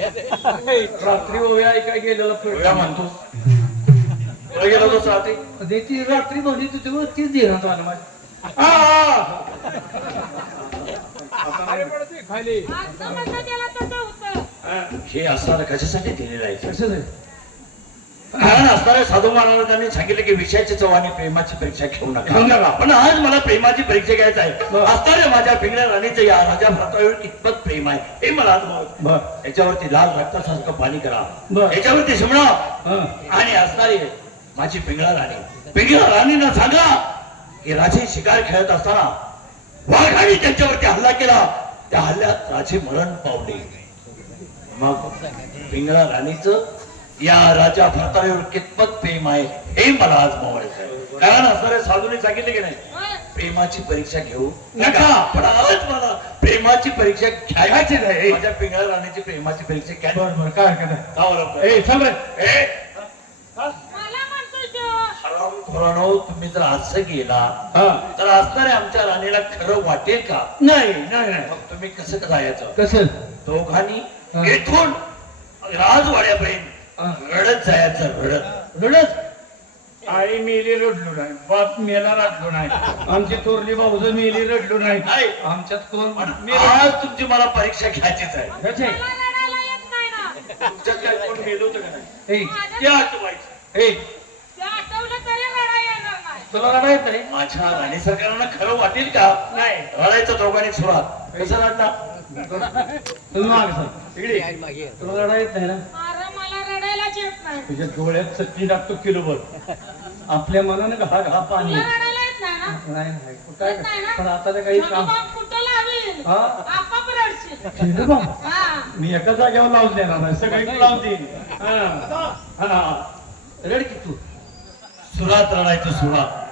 रात्री ओव्या ऐकाय गेलेला ओव्या म्हणतो कुठे गेला होता रात्री? ती रात्री म्हणली तू तेव्हा तीच देणार आलं माझ्या खाली आता म्हणलं त्याला तसं होतं. हे असताना कशासाठी दिलेलं आहे? कसं झालं कारण असणाऱ्या साधू महाराजांनी सांगितलं की विषयाची चव आणि प्रेमाची परीक्षा घेऊ घेऊ नका नका. पण आज मला प्रेमाची परीक्षा घ्यायचं आहे बरं. असणाऱ्या माझ्या पिंगळ्या राणीचं या राजा भरतावर कितपत प्रेम आहे हे मला अनुभव बर याच्यावरती लाल रक्तासारखं पाणी करा बरं. याच्यावरती शिमणा हं. आणि असणारी माझी पिंगळा राणीनं सांगा की राजे शिकार खेळत असताना वाघाने त्यांच्यावरती हल्ला केला त्या हल्ल्यात राजे मरण पावले मग पिंगळा राणीचं या राजा भरतावर कितपत प्रेम आहे हे मला आज मावायचं आहे कारण असणाऱ्या साधूने सांगितले की नाही प्रेमाची परीक्षा घेऊ नका पण आज मला प्रेमाची परीक्षा घ्यायची नाही माझ्या पिंगळा राणीची प्रेमाची परीक्षा घ्यायची बर बर काय हरकत आहे ए, ए चल रे ए, मला म्हणतोय तो. हरामखोरानो, तुम्ही जर असं गेला हा तर असणाऱ्या आमच्या राणीला खरं वाटेल का नाही नाही नाही मग तुम्ही कसं जायचं कसं दोघांनी हा. येथून राजवाड्यापर्यंत हा. रडत जायचं रडत रडत आई मेली रडलो नाही बाप मेला रडलो नाही आमची थोरली भाऊज मेली रडलो नाही नाही. आमच्यात कोण पण मेलं? आज तुमची मला परीक्षा घ्यायचीच आहे घ्यायचे? मला रडायला येत नाही ना. तुमच्यात काय कोण मेलं होतं का नाही ए, ते आठवायचं ए, ते आठवलं तरी रडायला येणार नाही. तुला रडा येत नाही माझ्या राणी सरकारनं खरं वाटेल का नाही रडायचं दोघांनी सुरात कसं रडणार तुम्ही मागे सर इकडे तुला रडा येत नाही ना अरे मला रडायलाच येत नाही. तुझ्या डोळ्यात सच्ची टाकतो किलोभर आपल्या मनाने घा घा पाणी तुला रडायला येत नाही ना. नाही नाही काय येत नाही ना. पण आता तर काही काम बाप कुठं लावील? हा? आपाप रडशील. ठीक बा हा. मी एका जागेवर लावून देणार नाही सगळी लावून देईन हा. हा. रड की तू सुरात रडायचं सुरात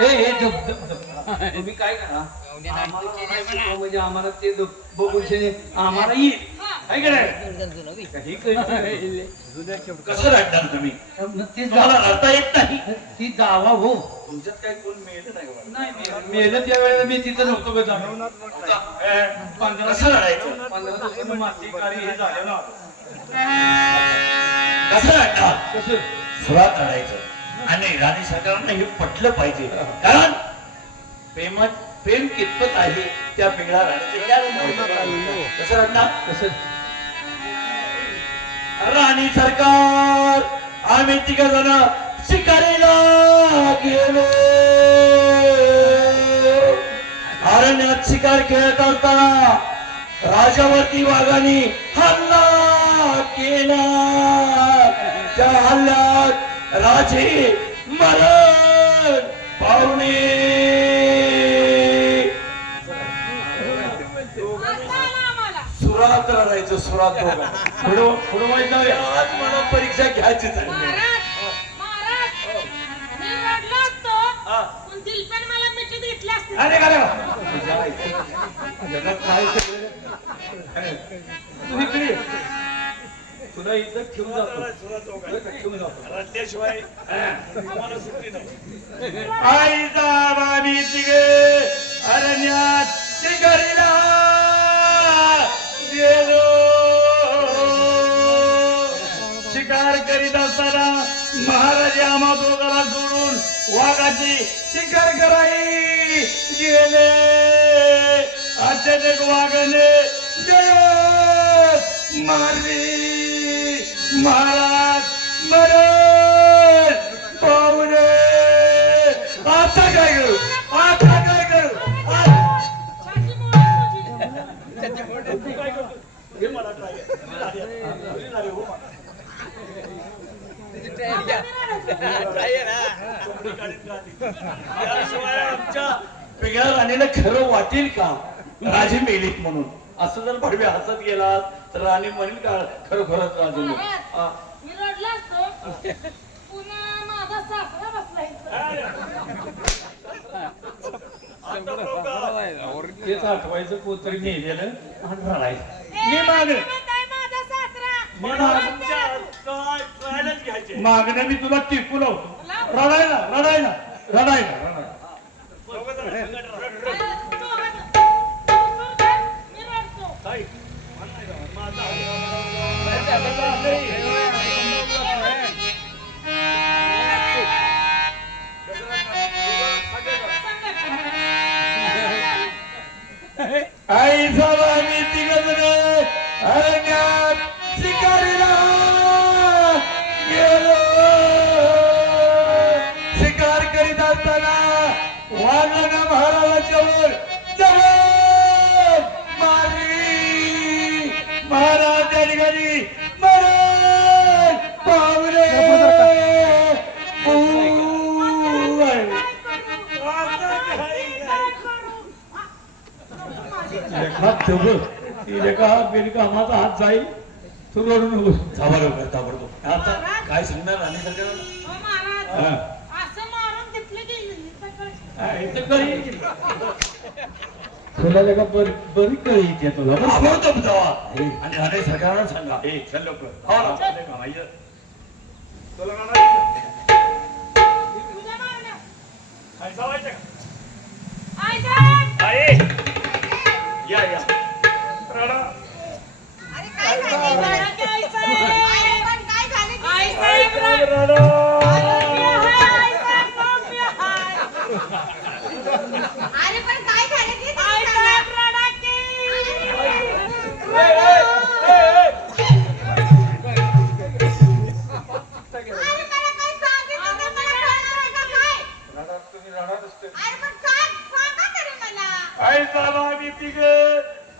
ए हे तुम्ही काय करा आम्हाला रडायचं म्हणजे आम्हाला ते बघून आम्हाला येईल हा. काय करायचं काही कळलं. कसं रडणार तुम्ही ती तुम्हाला रडता येत नाही ती जावा हो तुमच्यात काही कोण मेलं नाही का? नाही मेहनत या वेळेला मी तिथं नव्हतो ग जाणून कसं रडायचं 15 दिवसांनी माती कारी हे झालं ना कसं रडणार कसं सुरात रडायचं आणि राणी सरकारनं हे पटलं पाहिजे कारण प्रेम कितपत आहे त्या पिंगळा राणीचं ज्ञान नव्हतं. कसं रडणार कसं राणी सरकार आम्ही तिघ जण शिकारीला गेलो अरण्यात शिकार खेळत असताना राजावरती वाघाने हल्ला केला त्या हल्ल्यात राजे मरण पावणे आता आला आम्हाला. सुरात रडायचं सुरात दोघं. पुढं वाईट जाऊया आज मला परीक्षा घ्यायचीच आहे महाराज, मी रडलो असतो, पण दिलपण मला मिठीत घेतली असती. अरे काय जगात काय तू इकडे ये. तुला इथं ठेवून जातो ठेवून जातो रडल्याशिवाय आम्हाला सुट्टी नाही आई जाबानी तिघे अरण्यात शिकारीला गेलो शिकार करीत असताना महाराज आम्हा दोघाला सोडून वाघाची शिकार कराई गेले अचानक वाघाने जयत मारली महाराज मरण पाहुणे आता काय करू आता काय करू छाती मोडली तुझी. याशिवाय आमच्या पिंगळा राणीला खरं वाटेल का राजे मेलीत म्हणून असं जर भडवे हसत गेला तर राणी म्हणेल का खरं खरंच राजे मेले. हा. मी रडलो असतो, पुन्हा माझा सासरा बसला इथं. तेच आठवायचं कोणतरी नेलेलं आणि रडायचं मी मागणं म्हणताय माझा सासरा. मागणं मी तुला टिकू लावतो रडायला रडायला रडायला रडायला मी रडतो. आई साला मी तिघजणे अरण्यात शिकारीला गेलो मारलं ना महाराजाच्या वर जगत मारली महाराज त्या ठिकाणी मरण पावले माझा हात जाईल तू रडू नको ताबडतोब आता काय सांगणार आणि सगळं हो महाराज असं मारून घेतलं की तुला लेका बरी कळी येते तुला बरं? ताबडतोब जावा आणि अनेक सरकारला सांगा हे चल लवकर हो ना तुला म्हणायचं तुझ्या मारल्या. काय जावायचं का? आई साहेब आई, या या रडा अरे काय झालं रडा की आई साहेब अरे पण काय झालं की आई आई साहेब साहेब रडा. रडा आई साहेब मम्मी हाय. अरे पण काय झालं की आई साहेब रडा की अरे मला काय सांगितलं तर मला कळणार आहे का काय रडा तुम्ही रडा दिसते अरे पण काय सांगा तरी मला आई साहेब आम्ही तिघ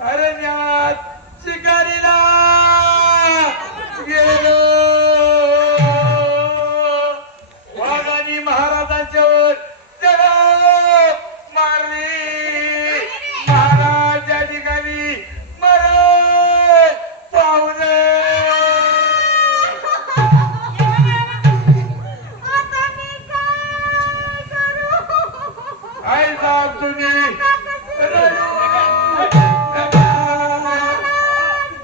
अरण्यात शिकारीला गेलो वाघानी महाराजांच्यावर जगत मारली महाराज त्या ठिकाणी मरण पावले आता मी काय करू आई साहेब तुम्ही रडू नका.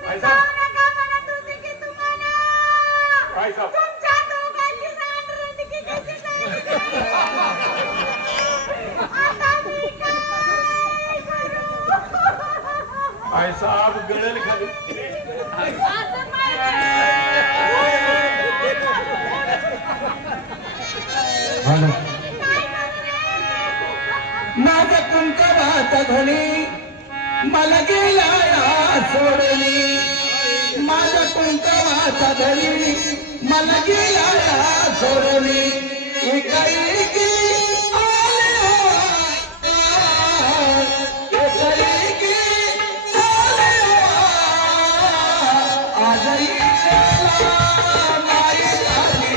आई साहेब नका म्हणत होते की तुम्हाला आई साहेब तुमच्या दोघांची सांगडीची कशी नाही. आता मी काय करू? आई साहेब गळेल खाली असं हा ना. माझा कुंकवाचा धनी मला गेला या सोडली माझा कुंकवाचा धनी मला गेला या सोडली एकाएकी एकाएकी आजही नाही झाली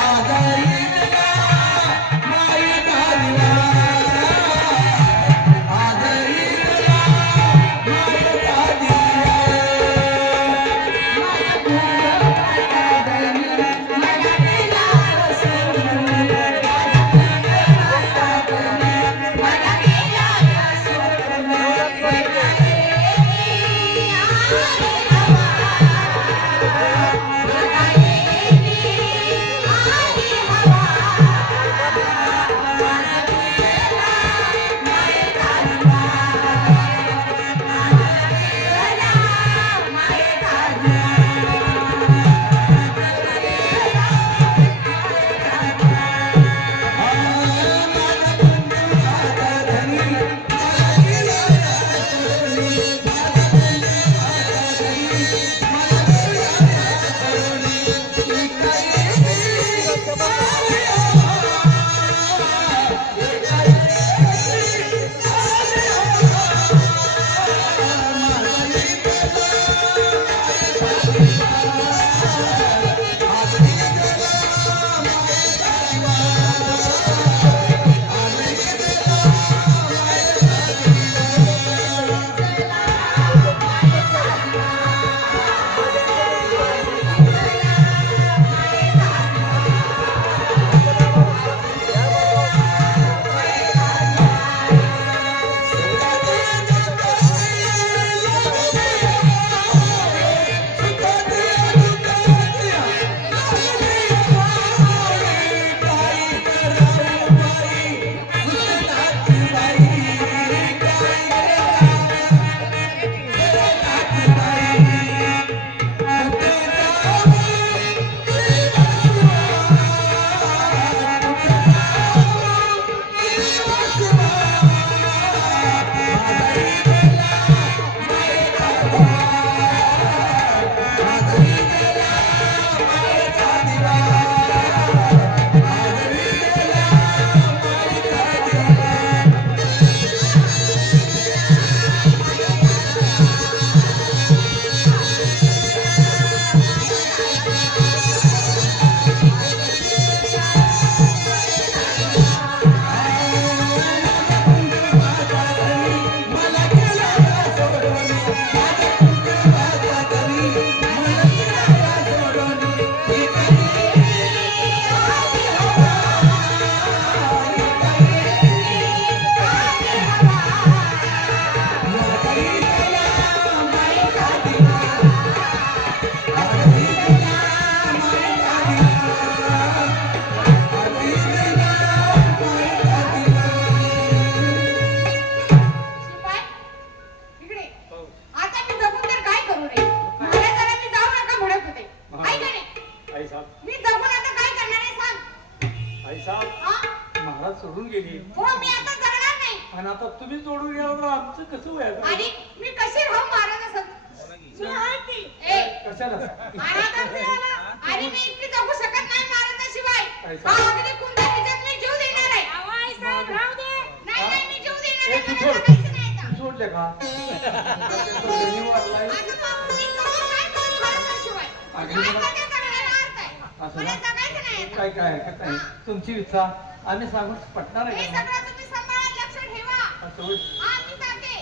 आजही आता तुम्ही जोडून घ्या तर आमचं कसं व्हायचं आणि मी कशी राहू महाराजासंग? ए, कशाला महाराजांनी आला. आणि मी इतकी जगू शकत नाही महाराजाशिवाय. हा अगदी कुंदा ह्याच्यात मी जीव देणार आहे. नाही नाही मी जीव देणार ए, आहे. तू मला सोड. जगायचं नाही आता. तू सोडले का आता मग मी करू काय करू महाराजाशिवाय? काय करते करण्याला अर्थ आहे. असं मला ना? जगायचं नाही आता. काय काय हरकत नाही तुमची इच्छा आम्ही सांगून पटणार हे आहे का सगळं तुम्ही सांभाळा, लक्ष ठेवा. असं होईल. हा मी जाते.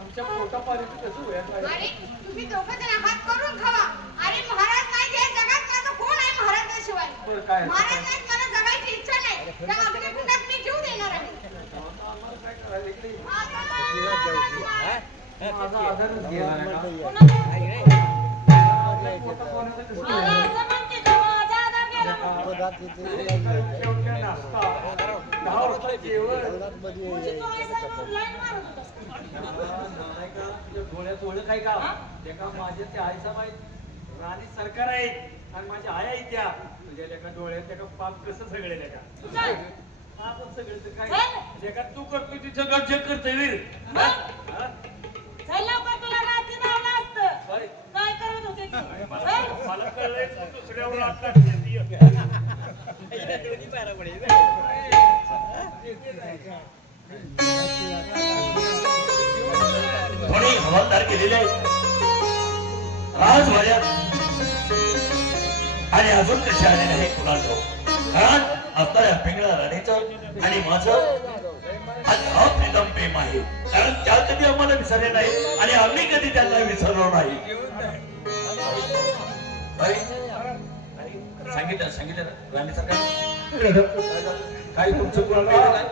आमच्या पोटापाण्याचं कसं व्हायचं आणि तुम्ही दोघं जण हात करून खावा. अरे महाराज नाही जे जगात माझं कोण आहे महाराजाशिवाय? बरं, काय? महाराज नाही मला जगायची इच्छा नाही. त्या अग्निकुंडात मी जीव देणार आहे. आम्हाला काय करायचं इकडे हा, चला. माझा आधारच गेला आहे का? पोटापाण्याचं कसं मला व्हायचं? असं म्हणते का माझा आधार गेला म्हणून? शेवटच्या नाश्ता 10 वाजता जेवण म्हणजे तू आई सांगून लाईन मारत होतास का? नाही का तुझ्या डोळ्यात ओळख आहे का ते का माझ्या त्या आईचा माहित राणी सरकार आहे आणि माझ्या आई आहे त्या तुझ्या लेका डोळ्यात त्या पाप कसं सगळे लेका तू चल. आपण सगळे तर काय चल. लेका तू करतोय तिचं गट जे करतोय वीर चल लवकर, तुला रात्री धावलं असतं. काय करत होते तू? चल. मला कळलंय तू दुसऱ्यावर आता कोणी हवालदार केलेले आहेत राजवाड्यात आणि अजून कसे आले नाही कुणाला कारण आता या पिंगळा राणीचं आणि माझं अप्रितम प्रेम आहे कारण त्या कधी आम्हाला विसरले नाही आणि आम्ही कधी त्यांना विसरलो नाही सांगितलं सांगितलं राणी सरकार काही तुमचं कोण काय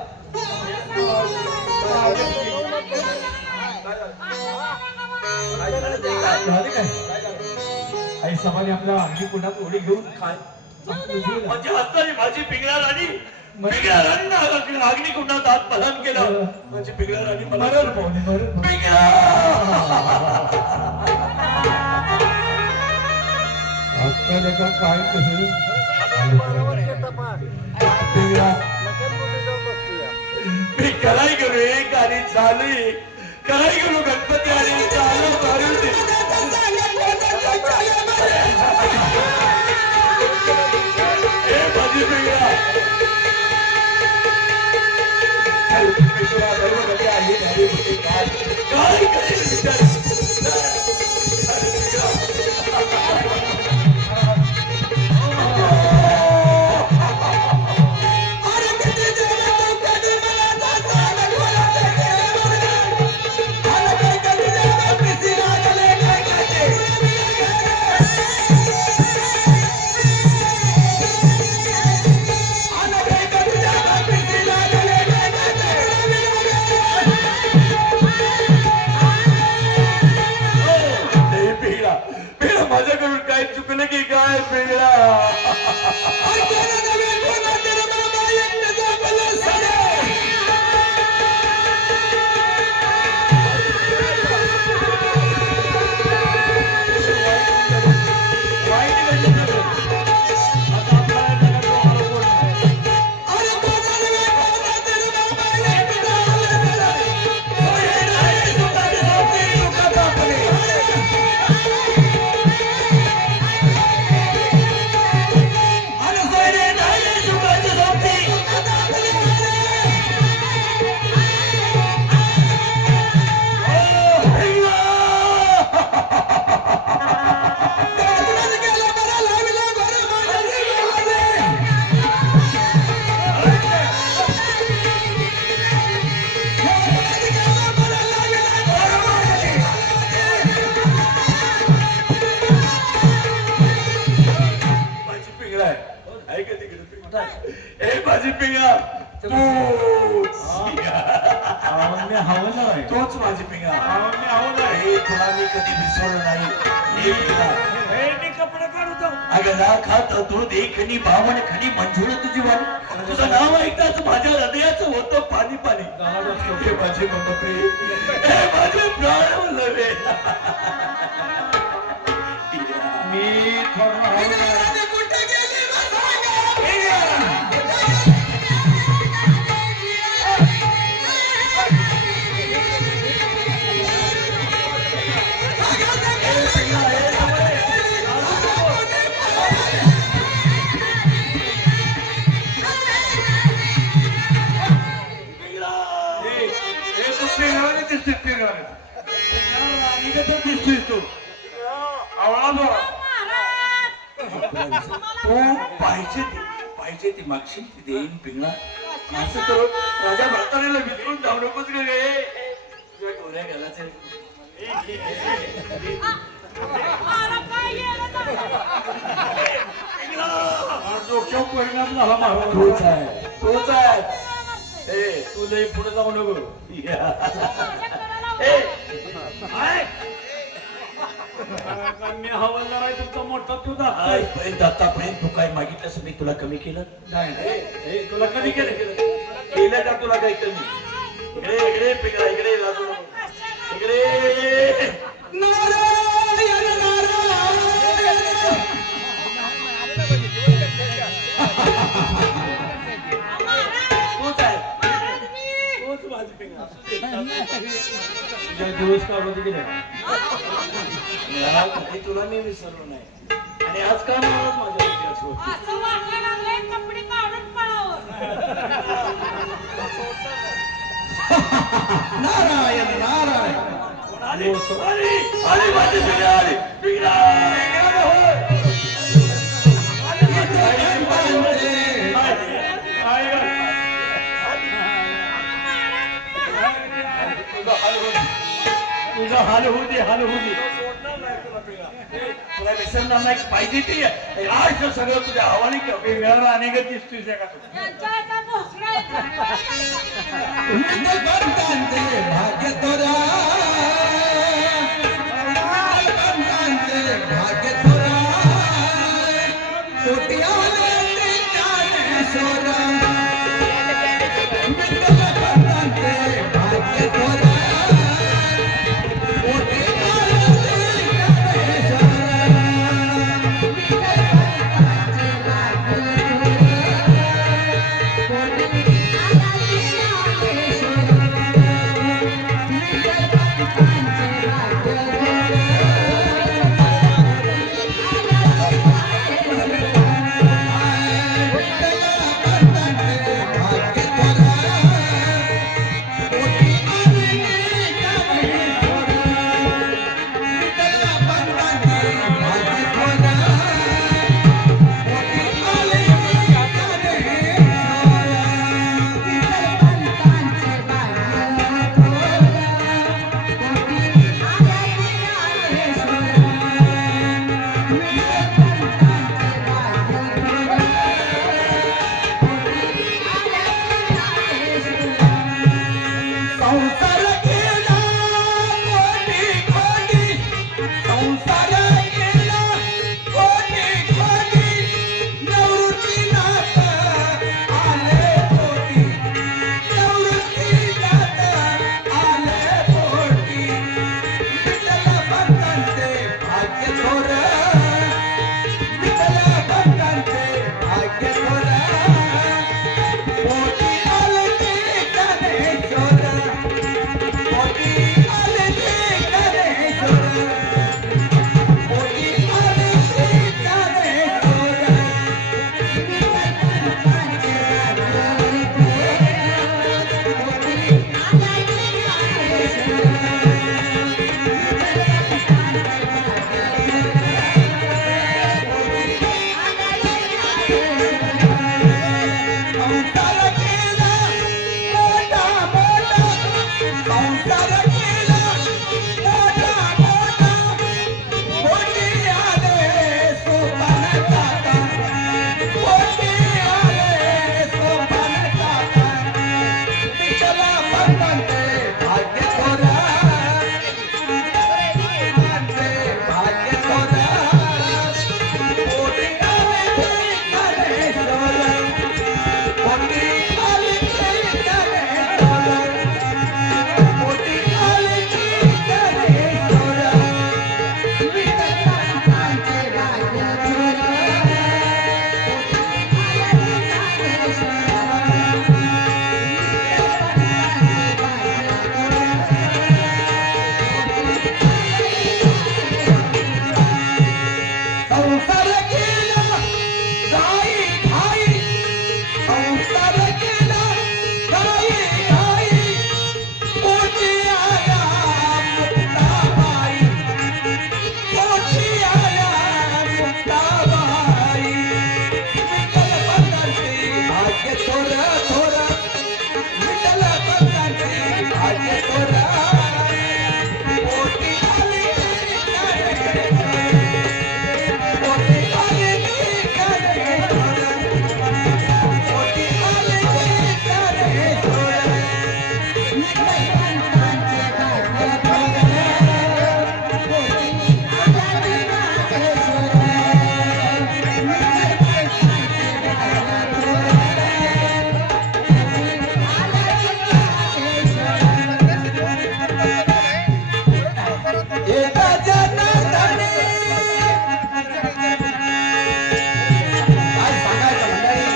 झाले काय आई समाने आपल्या अगदी कुणात उडी घेऊन काय म्हणजे असताना माझी पिंगळा राणी पिंगळा राणी अग्निकुंडात आत प्रदान केलं माझी पिंगळा राणी मला मरण पाहुणे मरण पिंगळा आजकाल एका काय कसं मी कराय गेलो एक आणि चालू कराय गेलो गणपती आणि चालू मारून दे. ए माझी पिंगळा काय करेल विचार माझ्याकडून काय चुकलं की काय पिंगळा माझी पिंगळा तोच माझी पिंगळा तुला मी कधी विसरलो नाही हे पिंगळा कपडे काढतो अगं ना खात दूध एकनी बावण खनी मंजूळ तुझी वाणी तुझं नाव ऐकताच माझ्या हृदयाचं होतं पाणी पाणी हे माझे मनप्रिय हे माझे प्राण वल्लभे मी थोडं राणीगतच दिसतोय तू आवळा जोरा तू पाहिजे ती मागशील ती देईन पिंगळा असं करू राजा भरतानेला विसरून जाऊ नकोस ग गे तुझ्या डोऱ्या घालायचे डोक्यावर परिणाम झाला महाराज तोच आहे तू लई पुढे जाऊ नको मी हवालदार आहे तुमचा मोठा तू आजपर्यंत आतापर्यंत तू काय मागितलंस मी तुला कमी केलं नाही तुला कधी केलं केलं का तुला काही कमी इकडे पिंगळा इकडे लाजू नको इकडे नारायण नारायण तोच आहे तोच माझी पिंगा तुझ्या दिवस काढून गेले मला कधी तुला मी विसरलो नाही आणि आज का मला माझ्या इतिहास होती असं वाटलं लागले कपडे काढून पळावं नारायण नारायण आली आली माझी पिंगळा आली पिंगळा तुझा हाल होऊ दे तुला विसरणार नाही पाहिजे ती आज सगळं तुझ्या हवाली पिंगळा राणीगत दिसतोय का तू यांच्या एका भोसडा निगंतांचे भाग्य तोरा निगंतांचे भाग्य तोरा कोट्यावले ज्ञानेश्वर निगंतांचे भाग्य तोरा Thank you. एका जनार्दनी. काय सांगायचं मंडळी,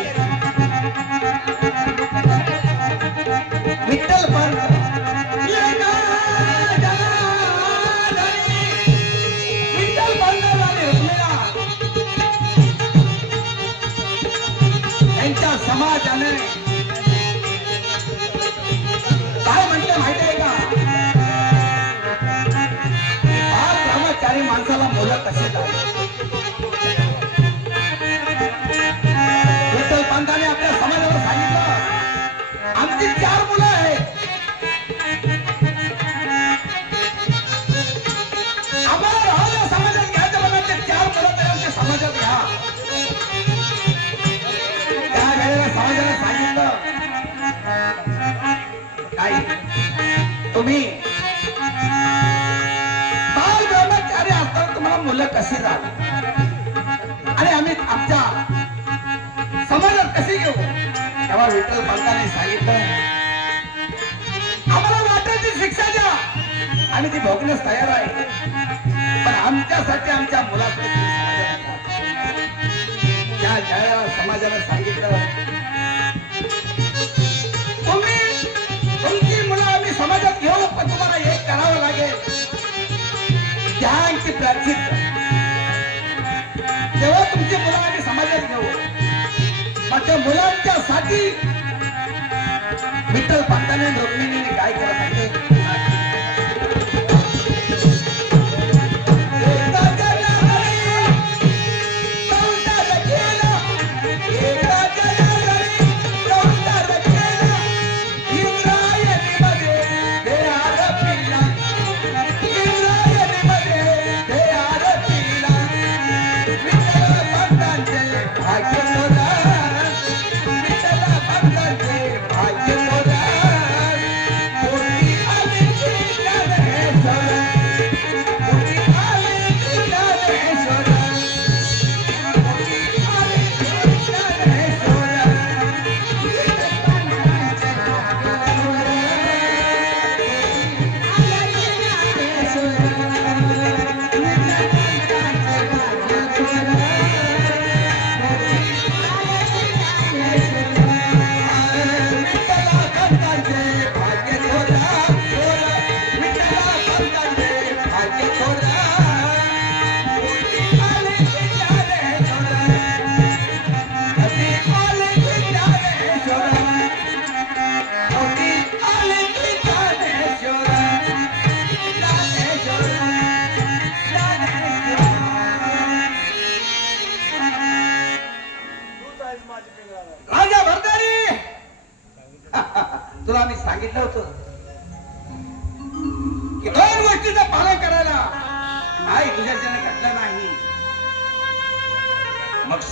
विठ्ठल पंत एका जनार्दनी. विठ्ठल पंताला आणि रुक्मिणीला त्यांच्या समाजाने काय म्हटलं माहिती आहे का, फार ब्रह्मचारी माणसाला मुलं कशी झाली. विठ्ठल पंताने आपल्या समाजाला सांगितलं, आमची 4 मुलं आहेत. आम्हाला राहायला समाजात घ्यायचं म्हणून ते 4 मुलं तरी आमच्या समाजात घ्या. त्या वेळेला समाजाने सांगितलं, काय तुम्ही बाल ब्रह्मचारी असताना तुम्हाला मुलं कशी झाली आणि आम्ही आमच्या समाजात कशी घेऊ. तेव्हा विठ्ठल पंतांनी सांगितलं, आम्हाला वाटेची शिक्षा द्या, आम्ही ती भोगण्यास तयार आहे, पण आमच्यासाठी आमच्या मुलाकडे तुम्ही समाजात घ्या. त्या वेळेला समाजाने सांगितलं, तुम्ही तुमची मुलं आम्ही समाजात घेऊ, पण तुम्हाला एक करावं लागेल, ध्यानची प्राचित. तेव्हा तुमची मुलं आम्ही समाजात घेऊ. मग त्या मुलांच्यासाठी विठ्ठल पंताने आणि रुक्मिणीने काय केलं माहिती, राजा भरतारी, तुला मी सांगितलं होतं की 2 गोष्टीचं पालन करायला नाही, तुझ्याच्याने घडलं नाही.